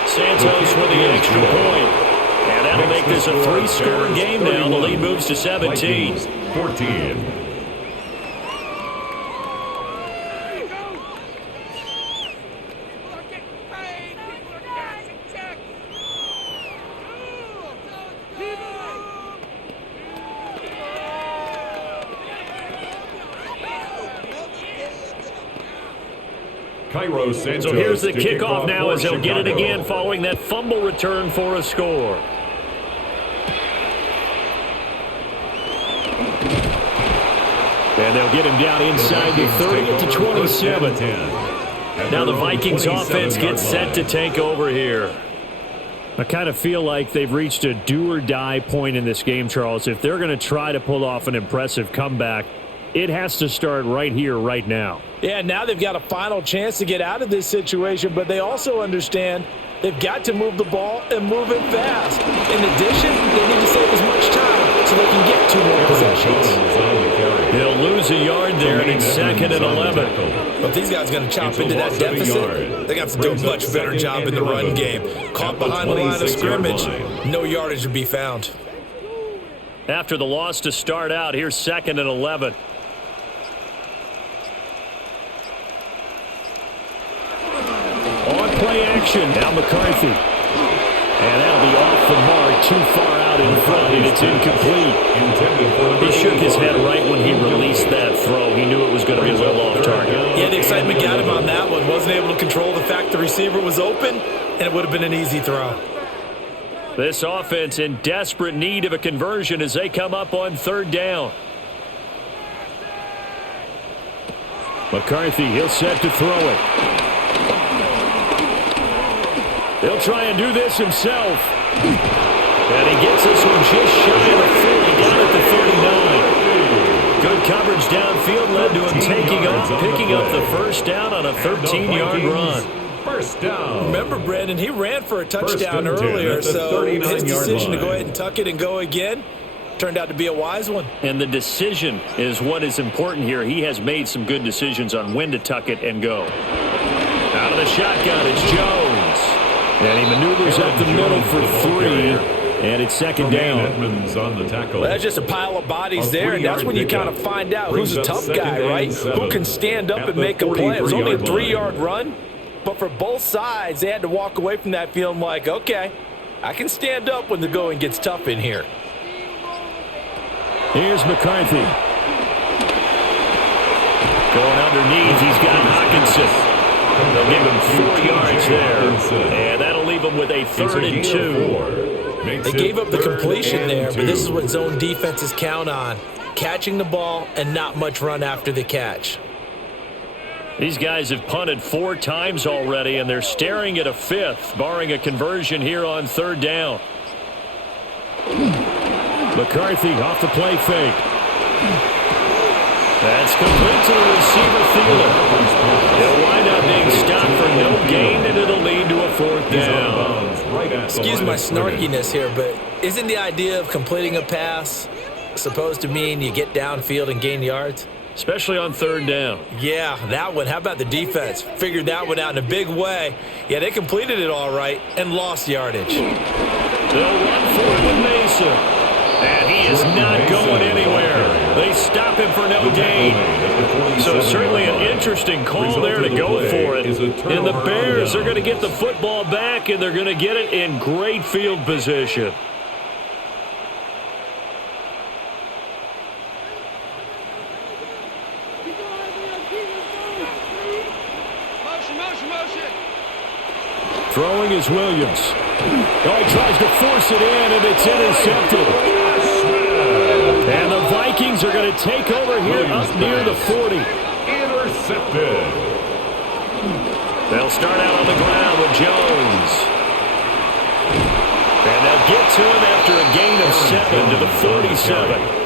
Santos with the extra point. And that'll make this a 3-score game now. The lead moves to 17. 14. So here's the kickoff now as they'll get it again following that fumble return for a score. And they'll get him down inside the 30 at the 27. Now the Vikings offense gets set to take over here. I kind of feel like they've reached a do-or-die point in this game, Charles. If they're going to try to pull off an impressive comeback, it has to start right here, right now. Yeah, now they've got a final chance to get out of this situation, but they also understand they've got to move the ball and move it fast. In addition, they need to save as much time so they can get 2 more possessions. They'll lose a yard there, and it's 2nd and 11. But these guys are going to chop into that deficit. They got to do a much better job in the run game. Caught behind the line of scrimmage, no yardage to be found. After the loss to start out, here's 2nd and 11. On play action, now McCarthy. And that'll be off the mark, too far out in front, and it's incomplete. He shook his head right when he released that throw. He knew it was going to be a little off target. Yeah, the excitement got him on that one. Wasn't able to control the fact the receiver was open, and it would have been an easy throw. This offense in desperate need of a conversion as they come up on 3rd down. McCarthy, he'll set to throw it. He'll try and do this himself. And he gets this one just shy of the 40, down at the 39. Good coverage downfield led to him taking off, picking up the first down on a 13-yard run. First down. Remember, Brandon, he ran for a touchdown earlier, so his decision to go ahead and tuck it and go again turned out to be a wise one. And the decision is what is important here. He has made some good decisions on when to tuck it and go. Out of the shotgun, it's Jones. And he maneuvers up the middle for 3, and it's 2nd down. Edmonds on the tackle. Well, that's just a pile of bodies there, and that's when you kind of find out who's a tough guy, right? Who can stand up and make a play. It was only a 3-yard run, but for both sides, they had to walk away from that feeling like, okay, I can stand up when the going gets tough in here. Here's McCarthy. Going underneath, he's got Hawkinson. They'll give him 4 yards there, and that'll leave him with a 3rd and 2. They gave up the completion there, but this is what zone defenses count on, catching the ball and not much run after the catch. These guys have punted 4 times already, and they're staring at a 5th, barring a conversion here on 3rd down. McCarthy off the play fake. That's complete to the receiver, Thielen. He'll wind up fourth down. Excuse my snarkiness here, but isn't the idea of completing a pass supposed to mean you get downfield and gain yards? Especially on third down. Yeah, that one. How about the defense? Figured that one out in a big way. Yeah, they completed it all right and lost yardage. They'll run for it with Mason. And he is not going anywhere. They stop him for no gain. So certainly an interesting call there to go for it. And the Bears are going to get the football back, and they're going to get it in great field position. Throwing is Williams. Oh, he tries to force it in, and it's intercepted. And the Vikings are going to take over here up near the 40. Intercepted. They'll start out on the ground with Jones. And they'll get to him after a gain of 7 to the 47.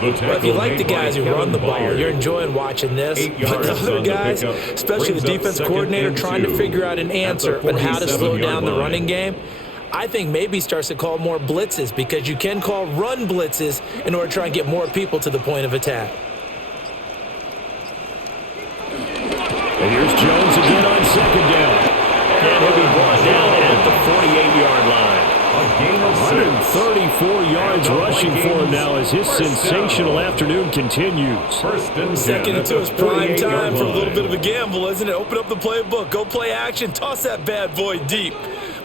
Well, if you like the guys who run the ball, you're enjoying watching this. But the other guys, especially the defense coordinator, trying to figure out an answer on how to slow down the running game, I think maybe starts to call more blitzes, because you can call run blitzes in order to try and get more people to the point of attack. And here's Jones again on second down. And he'll be brought down at the 48-yard line. 134 yards rushing for him now as his sensational afternoon continues. Second into his prime time for a little bit of a gamble, isn't it? Open up the playbook, go play action, toss that bad boy deep.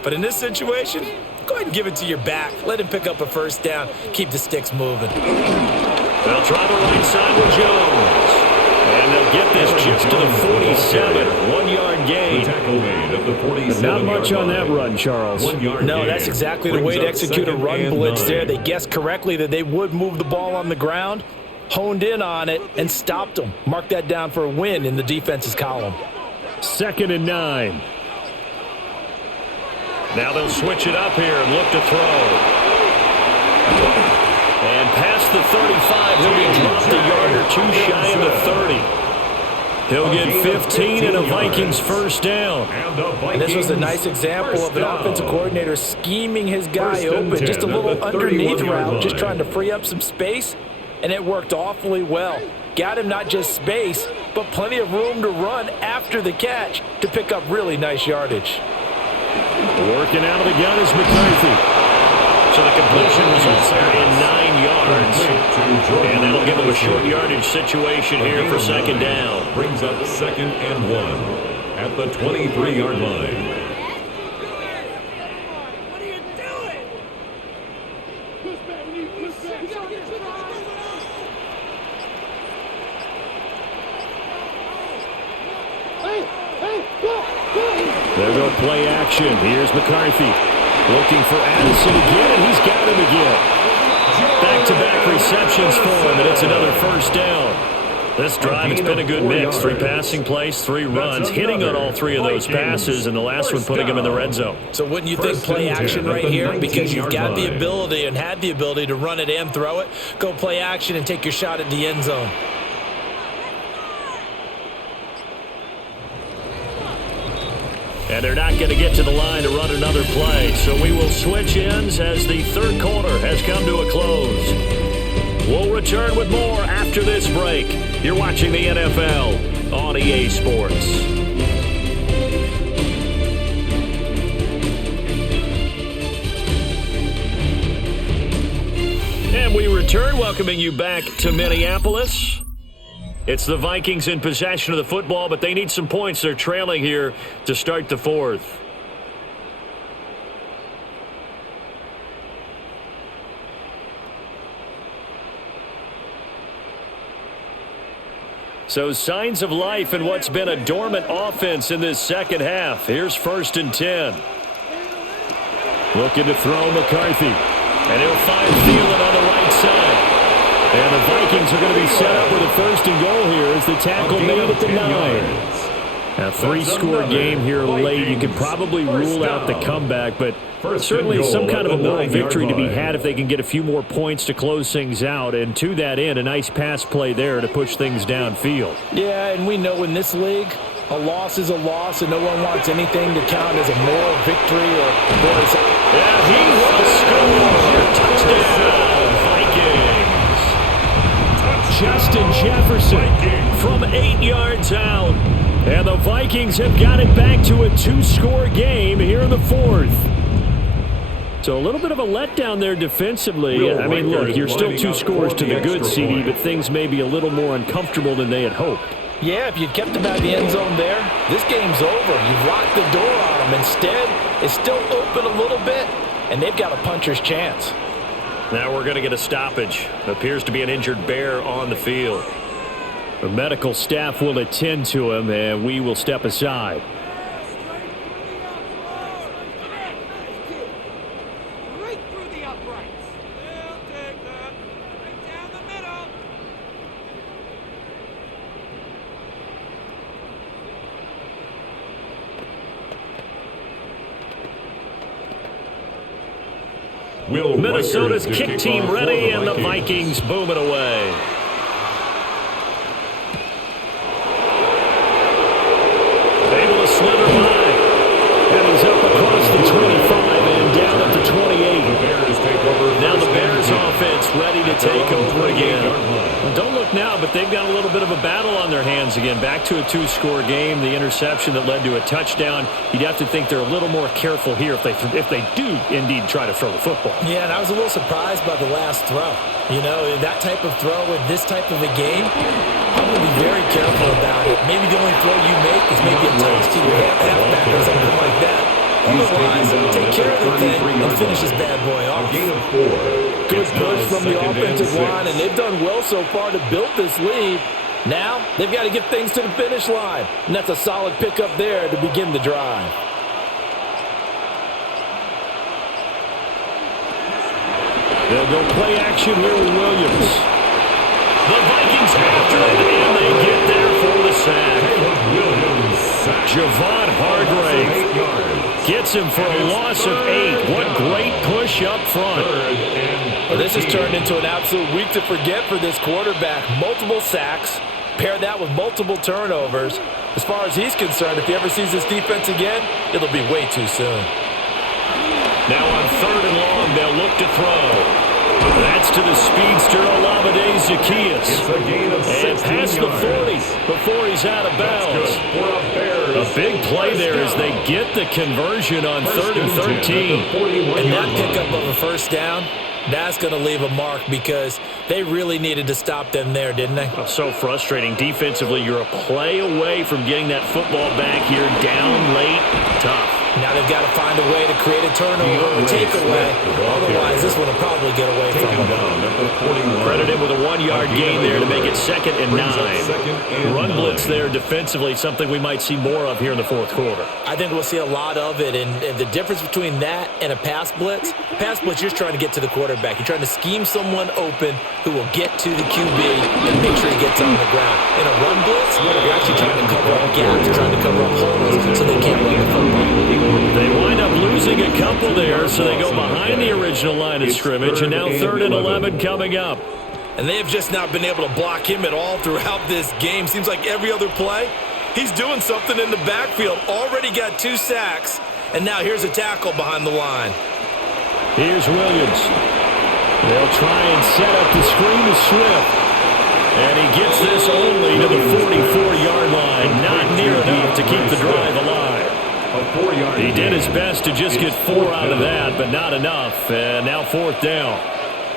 But in this situation, go ahead and give it to your back. Let him pick up a first down. Keep the sticks moving. They'll try the right side with Jones. And they'll get this just to the 47. 1-yard gain. But not much on that run, Charles. No, that's exactly the way to execute a run blitz there. They guessed correctly that they would move the ball on the ground, honed in on it, and stopped them. Mark that down for a win in the defense's column. 2nd and 9. Now they'll switch it up here and look to throw. And past the 35, he'll be dropped a yard or two shy of the 30. He'll get 15 and a Vikings first down. And this was a nice example of an offensive coordinator scheming his guy open. Just a little underneath route, just trying to free up some space, and it worked awfully well. Got him not just space, but plenty of room to run after the catch to pick up really nice yardage. Working out of the gun is McCarthy. So the completion results there in 9 yards. And that'll give him a short yardage situation here for second down. Brings up 2nd and 1 at the 23-yard line. What are you doing? They'll go play action. Here's McCarthy. Looking for Addison again, and he's got him again. Back-to-back receptions for him, and it's another first down. This drive, it's been a good mix. 3 passing plays, 3 runs, hitting on all 3 of those passes, and the last one putting him in the red zone. So wouldn't you think play action right here? Because you've got the ability and had the ability to run it and throw it. Go play action and take your shot at the end zone. And they're not going to get to the line to run another play. So we will switch ends as the third quarter has come to a close. We'll return with more after this break. You're watching the NFL on EA Sports. And we return, welcoming you back to Minneapolis. It's the Vikings in possession of the football, but they need some points. They're trailing here to start the fourth. So signs of life in what's been a dormant offense in this second half. Here's 1st and 10. Looking to throw McCarthy. And he'll find Thielen on the right side. And the Vikings are going to be set up with a 1st and goal here as the tackle made at the 9. A 3-score game here late. You could probably rule out the comeback, but certainly some kind of a moral victory to be had if they can get a few more points to close things out. And to that end, a nice pass play there to push things downfield. Yeah, and we know in this league, A loss is a loss, and no one wants anything to count as a moral victory or boys. Yeah, he will score. Touchdown, Vikings. Justin Jefferson from 8 yards out. And the Vikings have got it back to a 2-score game here in the fourth. So a little bit of a letdown there defensively. I mean, look, you're still 2 scores to the good, CD, but things may be a little more uncomfortable than they had hoped. Yeah, if you'd kept them out of the end zone there, this game's over. You've locked the door on them. Instead, it's still open a little bit, and they've got a puncher's chance. Now we're going to get a stoppage. Appears to be an injured Bear on the field. The medical staff will attend to him, and we will step aside. Minnesota's kick team ready, and the Vikings boom it away. Able to slither by. And he's up across the 25 and down at the 28. Now the Bears offense ready to take over again. Well, don't look now, but they've got a little bit of a battle on their hands again. Back to a 2-score game. The interception that led to a touchdown. You'd have to think they're a little more careful here if they do indeed try to throw the football. Yeah, and I was a little surprised by the last throw. You know, that type of throw in this type of a game, I'm going to be very careful about it. Maybe the only throw you make is maybe a toss to your halfback or something like that. Otherwise, take care of the thing and finish this bad boy off. Good push from the offensive line, and they've done well so far to build this lead. Now, they've got to get things to the finish line, and that's a solid pickup there to begin the drive. They'll go play action here with Williams. The Vikings after it, and they get there for the sack. Javon Hargrave gets him for a loss of 8. What great push up front. Well, this has turned into an absolute week to forget for this quarterback. Multiple sacks, pair that with multiple turnovers. As far as he's concerned, if he ever sees this defense again, it'll be way too soon. Now on 3rd and long, they'll look to throw. That's to the speedster, Olamide Zaccheaus. And past the 40 before he's out of bounds. A big play there as they get the conversion on 3rd and 13. And that pickup of a first down, that's going to leave a mark because they really needed to stop them there, didn't they? So frustrating. Defensively, you're a play away from getting that football back here. Down late, tough. Now they've got to find a way to create a turnover or takeaway. Otherwise, this one will probably get away from them. Credited with a 1-yard gain there to make it 2nd and 9. Run blitz there defensively, something we might see more of here in the 4th quarter. I think we'll see a lot of it. And the difference between that and a pass blitz, you're just trying to get to the quarterback. You're trying to scheme someone open who will get to the QB and make sure he gets on the ground. In a run blitz, you're actually trying to cover up gaps. You're trying to cover up holes so they can't run the football. They wind up losing a couple there, so they go behind the original line of scrimmage, and now 3rd and 11 coming up. And they have just not been able to block him at all throughout this game. Seems like every other play, he's doing something in the backfield. Already got 2 sacks, and now here's a tackle behind the line. Here's Williams. They'll try and set up the screen to Swift. And he gets this only to the 44-yard line. Not near enough to keep the drive alive. He did his best to just get 4 out of that, but not enough. And now 4th down.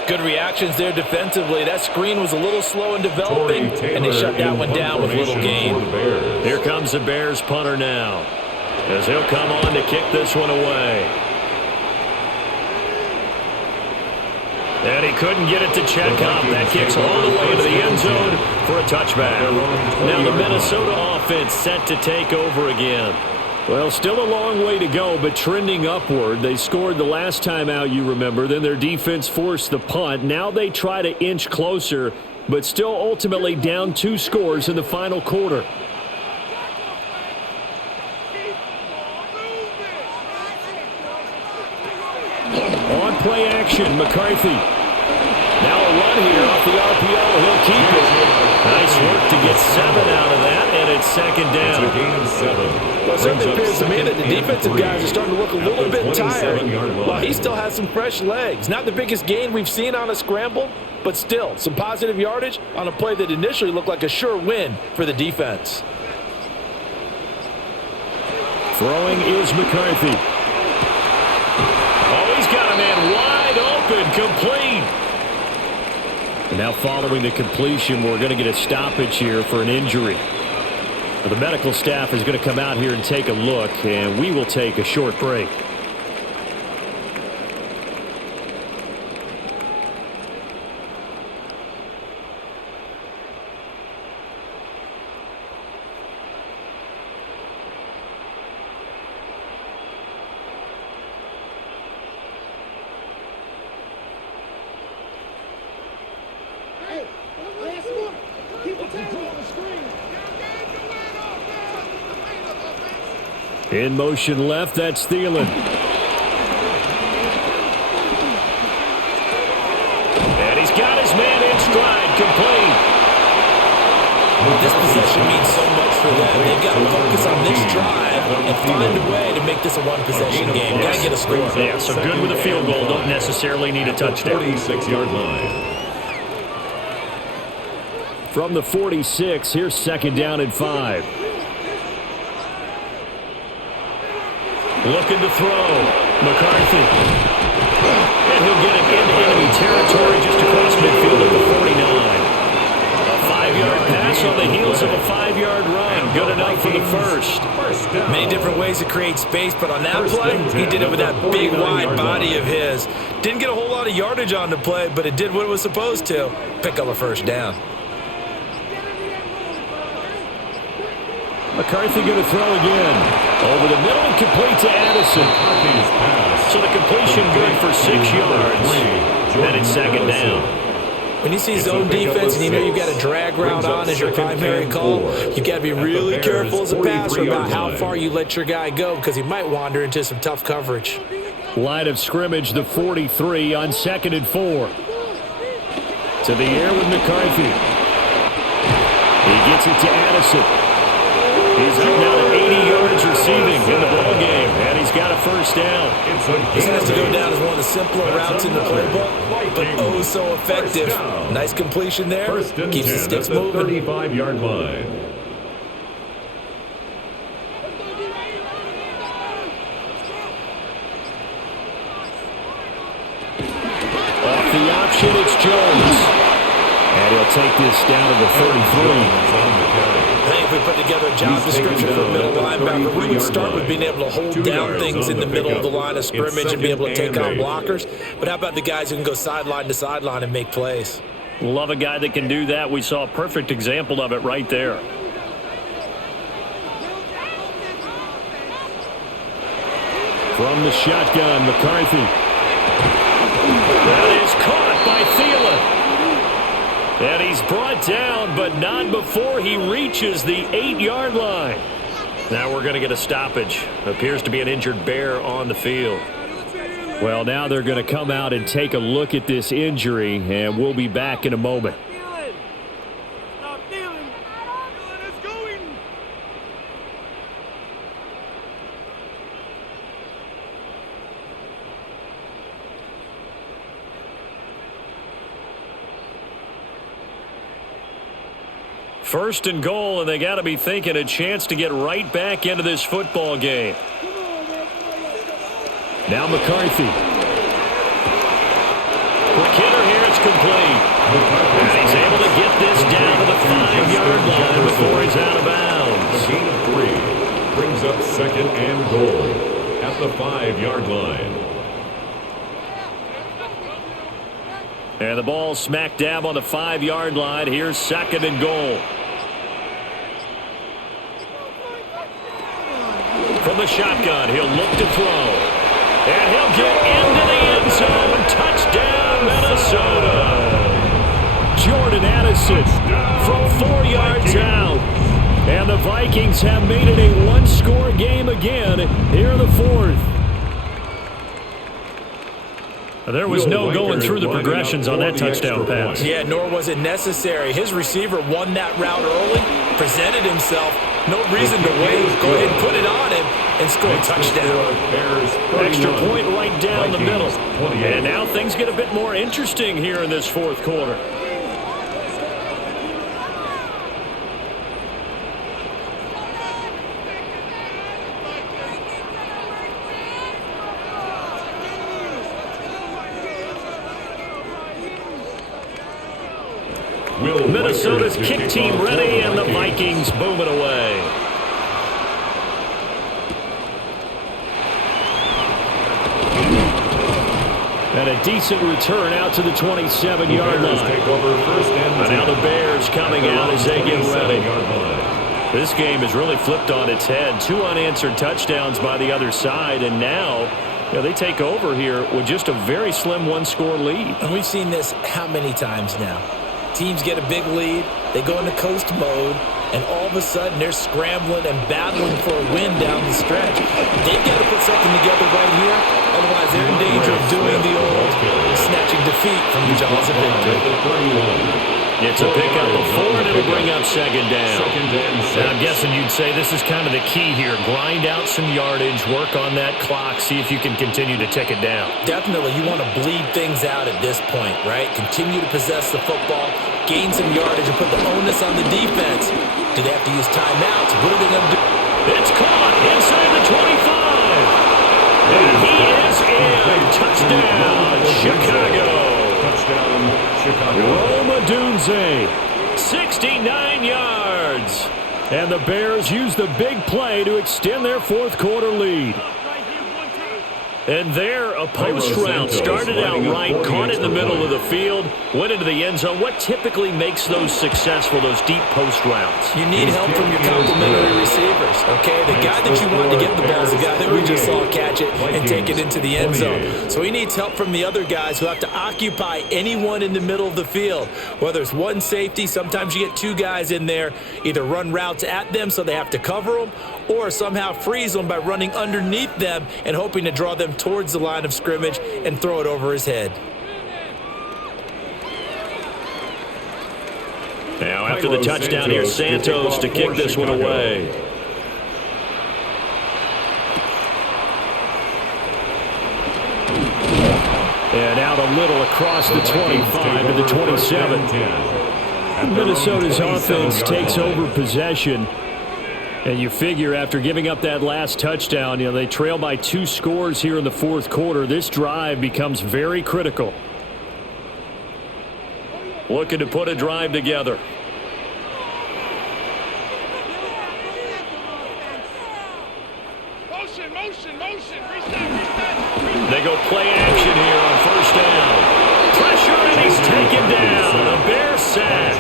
Good reactions there defensively. That screen was a little slow in developing, and they shut that one down with little gain. Here comes the Bears punter now, as he'll come on to kick this one away. And he couldn't get it to check up. That kicks all the way into the end zone for a touchback. Now the Minnesota offense set to take over again. Well, still a long way to go, but trending upward. They scored the last time out, you remember. Then their defense forced the punt. Now they try to inch closer, but still ultimately down 2 scores in the final quarter. On play action, McCarthy. Now a run here off the RPO. He'll keep it. Nice work to get 7 out of that, and it's second down. It's a gain of 7. Well, it certainly appears to me that the defensive guys are starting to look a little bit tired, while he still has some fresh legs. Not the biggest gain we've seen on a scramble, but still some positive yardage on a play that initially looked like a sure win for the defense. Throwing is McCarthy. Oh, he's got a man wide open, complete. And now following the completion, we're going to get a stoppage here for an injury. The medical staff is going to come out here and take a look, and we will take a short break. In motion left, that's Thielen. And he's got his man in stride, complete. This possession means so much for them. They've got to focus on this drive and find a way to make this a one-possession game. Got to get a score. Yeah, so good with a field goal. Don't necessarily need a touchdown. 46-yard line. From the 46, here's second down and 5. Looking to throw. McCarthy. And he'll get it into enemy territory just across midfield at the 49. A 5-yard pass on the heels of a 5-yard run. Good enough for the first. Many different ways to create space, but on that play, he did it with that big, wide body of his. Didn't get a whole lot of yardage on the play, but it did what it was supposed to. Pick up a first down. McCarthy going to throw again. Over the middle and complete to Addison. So the completion good for 6 yards. And it's second down. When you see zone defense and you know you've got a drag route on as your primary call, you've got to be really careful as a passer about how far you let your guy go because he might wander into some tough coverage. Line of scrimmage, the 43 on 2nd and 4. To the air with McCarthy. He gets it to Addison. He's up now to 80 yards receiving in the ball game, and he's got a first down. This has to go down as one of the simpler routes in the playbook, but oh so effective. Nice completion there. Keeps the sticks moving. 35-yard line. Off the option, it's Jones. And he'll take this down to the 33. I think if we put together a job description for a middle linebacker, we would start with being able to hold down things in the middle of the line of scrimmage and be able to take on blockers. But how about the guys who can go sideline to sideline and make plays? Love a guy that can do that. We saw a perfect example of it right there. From the shotgun, McCarthy. That is caught by Thielen. And he's brought down, but not before he reaches the 8-yard line. Now we're going to get a stoppage. Appears to be an injured Bear on the field. Well, now they're going to come out and take a look at this injury, and we'll be back in a moment. First and goal, and they got to be thinking a chance to get right back into this football game. Now McCarthy. Quick hitter here, it's complete. And he's able to get this down to the 5-yard line before he's out of bounds. A gain of 3 brings up second and goal at the 5-yard line. And the ball smack dab on the 5-yard line. Here's second and goal. From the shotgun, he'll look to throw. And he'll get into the end zone. Touchdown, Minnesota. Jordan Addison from 4 yards out. And the Vikings have made it a one-score game again here in the 4th. There was no going through the progressions on that touchdown pass. Yeah, nor was it necessary. His receiver won that route early, presented himself. No reason to wait. Go ahead and put it on him and score a touchdown. Extra point right down the middle. And now things get a bit more interesting here in this fourth quarter. Minnesota's kick team ready, and the Vikings boom it away. And a decent return out to the 27-yard line. And now the Bears coming out as they get ready. This game is really flipped on its head. 2 unanswered touchdowns by the other side, and now they take over here with just a very slim one-score lead. And we've seen this how many times now? Teams get a big lead, they go into coast mode, and all of a sudden they're scrambling and battling for a win down the stretch. They've got to put something together right here, otherwise they're in danger of doing the old snatching defeat from the jaws of victory. It's a pickup of 4, and it'll bring up second down. And I'm guessing you'd say this is kind of the key here. Grind out some yardage, work on that clock, see if you can continue to tick it down. Definitely. You want to bleed things out at this point, right? Continue to possess the football, gain some yardage, and put the onus on the defense. Do they have to use timeouts? What are they going to do? It's caught inside the 25. And he is in. Touchdown, Chicago. Touchdown, Chicago. Roma Dunze, 69 yards. And the Bears use the big play to extend their fourth quarter lead. And there, a post route started out right, caught it in the middle of the field, went into the end zone. What typically makes those successful, those deep post routes? You need help from your complementary receivers, okay? The guy that you want to get the ball is the guy that we just saw catch it and take it into the end zone. So he needs help from the other guys who have to occupy anyone in the middle of the field. Whether it's one safety, sometimes you get 2 guys in there, either run routes at them so they have to cover them, or somehow freeze them by running underneath them and hoping to draw them towards the line of scrimmage and throw it over his head. Now after the touchdown here, Santos to kick this one away. And out a little across the 25 to the 27. Minnesota's offense takes over possession. And you figure after giving up that last touchdown, they trail by 2 scores here in the fourth quarter. This drive becomes very critical. Looking to put a drive together. Motion. They go play action here on first down. Pressure, and he's taken down. A Bear sack.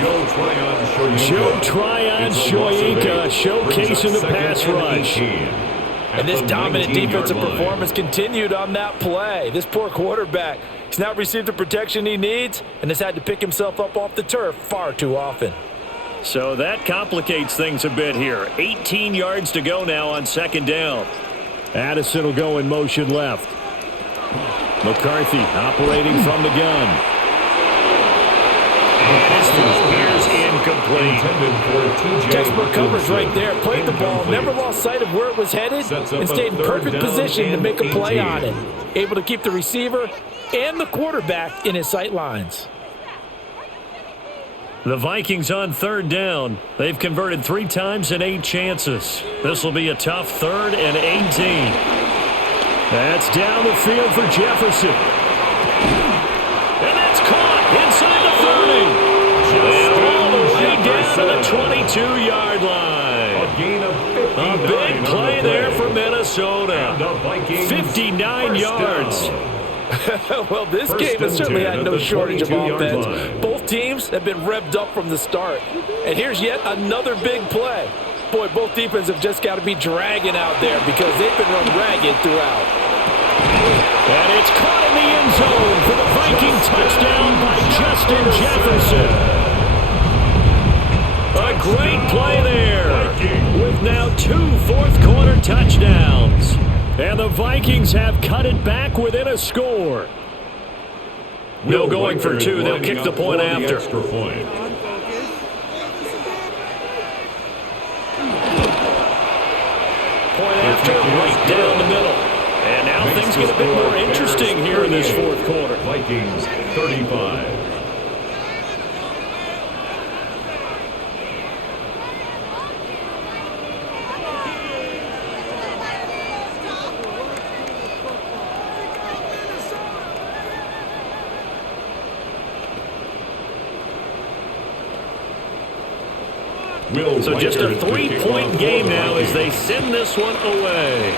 Joe Tryon Shoyinka showcasing the pass rush. And this dominant defensive performance continued on that play. This poor quarterback has not received the protection he needs and has had to pick himself up off the turf far too often. So that complicates things a bit here. 18 yards to go now on second down. Addison will go in motion left. McCarthy operating from the gun. And this appears incomplete. Textbook coverage right there. Played the ball, never lost sight of where it was headed, and stayed in perfect position to make a play on it. Able to keep the receiver and the quarterback in his sight lines. The Vikings on third down. They've converted 3 times in 8 chances. This will be a tough 3rd and 18. That's down the field for Jefferson. And that's caught inside the 30. And all the way down to the 22-yard line. A big play there for Minnesota. 59 yards. Well, this game has certainly had no shortage of offense. Both teams have been revved up from the start. And here's yet another big play. Boy, both defenses have just got to be dragging out there because they've been run ragged throughout. And it's caught in the end zone for the Viking touchdown by Justin Jefferson. A great play there with now 2 fourth-quarter touchdowns. And the Vikings have cut it back within a score. No going for two. They'll kick the point after. Extra point. Point after, right down the middle. And now things get a bit more interesting here in this fourth quarter. Vikings 35. So just a 3-point game now as they send this one away.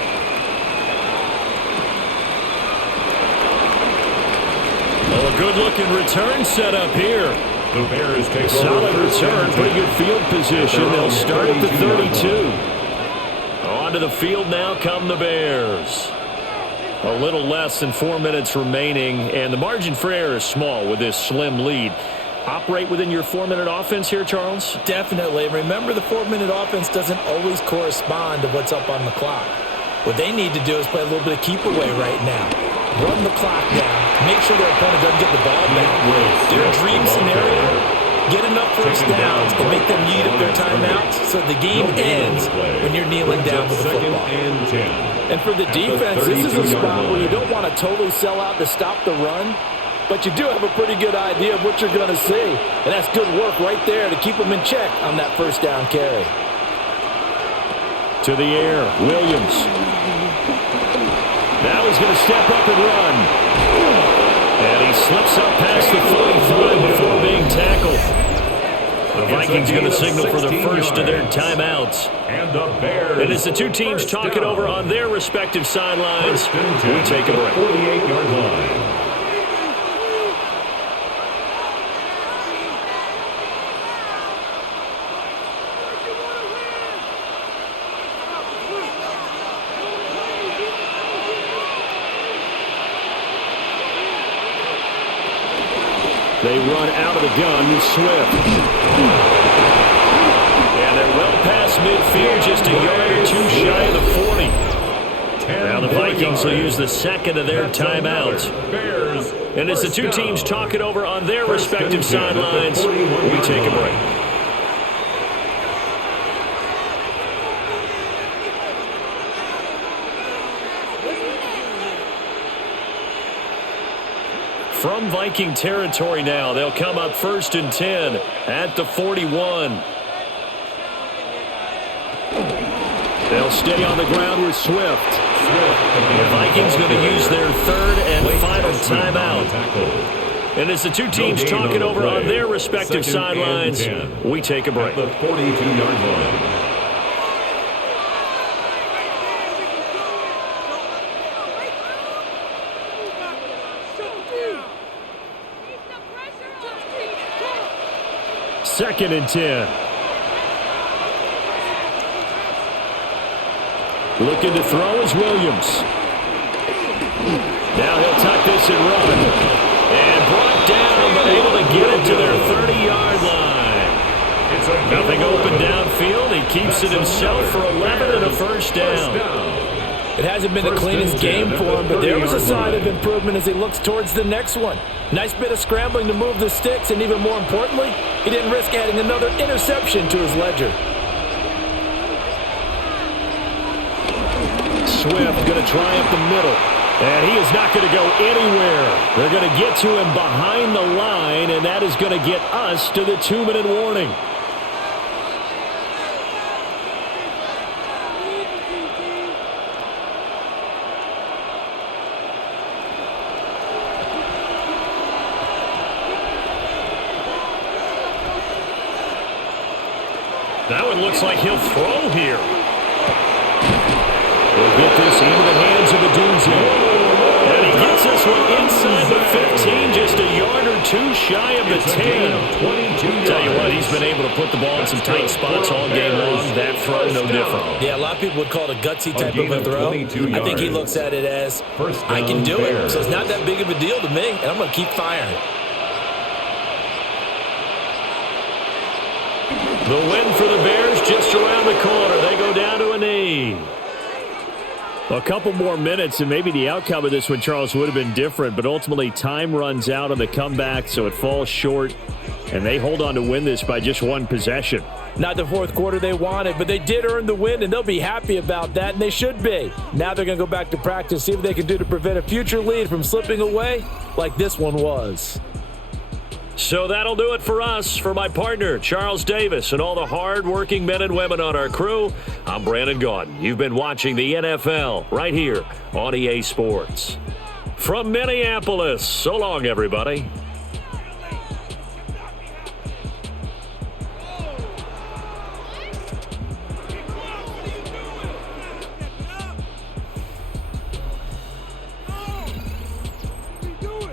Well, a good-looking return set up here. The Bears take solid return, pretty good field position. They'll start at the 32. Onto the field now come the Bears. A little less than 4 minutes remaining, and the margin for error is small with this slim lead. Operate within your 4-minute offense here, Charles? Definitely. Remember, the 4-minute offense doesn't always correspond to what's up on the clock. What they need to do is play a little bit of keep away right now. Run the clock down. Make sure their opponent doesn't get the ball back. Their dream scenario, get enough first downs to make them eat up their timeouts so the game ends when you're kneeling down with the football. And for the defense, this is a spot where you don't want to totally sell out to stop the run, but you do have a pretty good idea of what you're going to see. And that's good work right there to keep them in check on that first down carry. To the air, Williams. Now he's going to step up and run. And he slips up past the 45 before being tackled. The Vikings going to signal for the first of their timeouts. And as the two teams talk it over on their respective sidelines, we take a break. 48-yard line. They run out of the gun with Swift. And they're well past midfield, just a yard or two shy of the 40. Now the Vikings will use the second of their timeouts. And as the two teams talk it over on their respective sidelines, we take a break. From Viking territory now, they'll come up 1st and 10 at the 41. They'll stay on the ground with Swift. The Vikings going to use their third and final timeout. And as the two teams talk it over on their respective sidelines, we take a break. The 42-yard line. Second and 10. Looking to throw is Williams. Now he'll tuck this and run. And brought down, but able to get it to their 30-yard line. Nothing open downfield. He keeps it himself for 11 and a first down. It hasn't been the cleanest game for him, but there was a sign of improvement as he looks towards the next one. Nice bit of scrambling to move the sticks, and even more importantly, he didn't risk adding another interception to his ledger. Swift going to try up the middle. And he is not going to go anywhere. They're going to get to him behind the line, and that is going to get us to the 2-minute warning. Now it looks like he'll throw here. We'll get this into the hands of the Doozy. And he gets this one inside the 15, just a yard or two shy of the 10. Tell you what, he's been able to put the ball in some tight spots all game long. That throw, no different. Yeah, a lot of people would call it a gutsy type of a throw. I think he looks at it as, I can do it. So it's not that big of a deal to me, and I'm going to keep firing. The win for the Bears just around the corner. They go down to a knee. A couple more minutes, and maybe the outcome of this one, Charles, would have been different. But ultimately, time runs out on the comeback, so it falls short. And they hold on to win this by just one possession. Not the fourth quarter they wanted, but they did earn the win, and they'll be happy about that, and they should be. Now they're going to go back to practice, see what they can do to prevent a future lead from slipping away like this one was. So that'll do it for us. For my partner, Charles Davis, and all the hard-working men and women on our crew, I'm Brandon Gaudin. You've been watching the NFL right here on EA Sports. From Minneapolis, so long, everybody.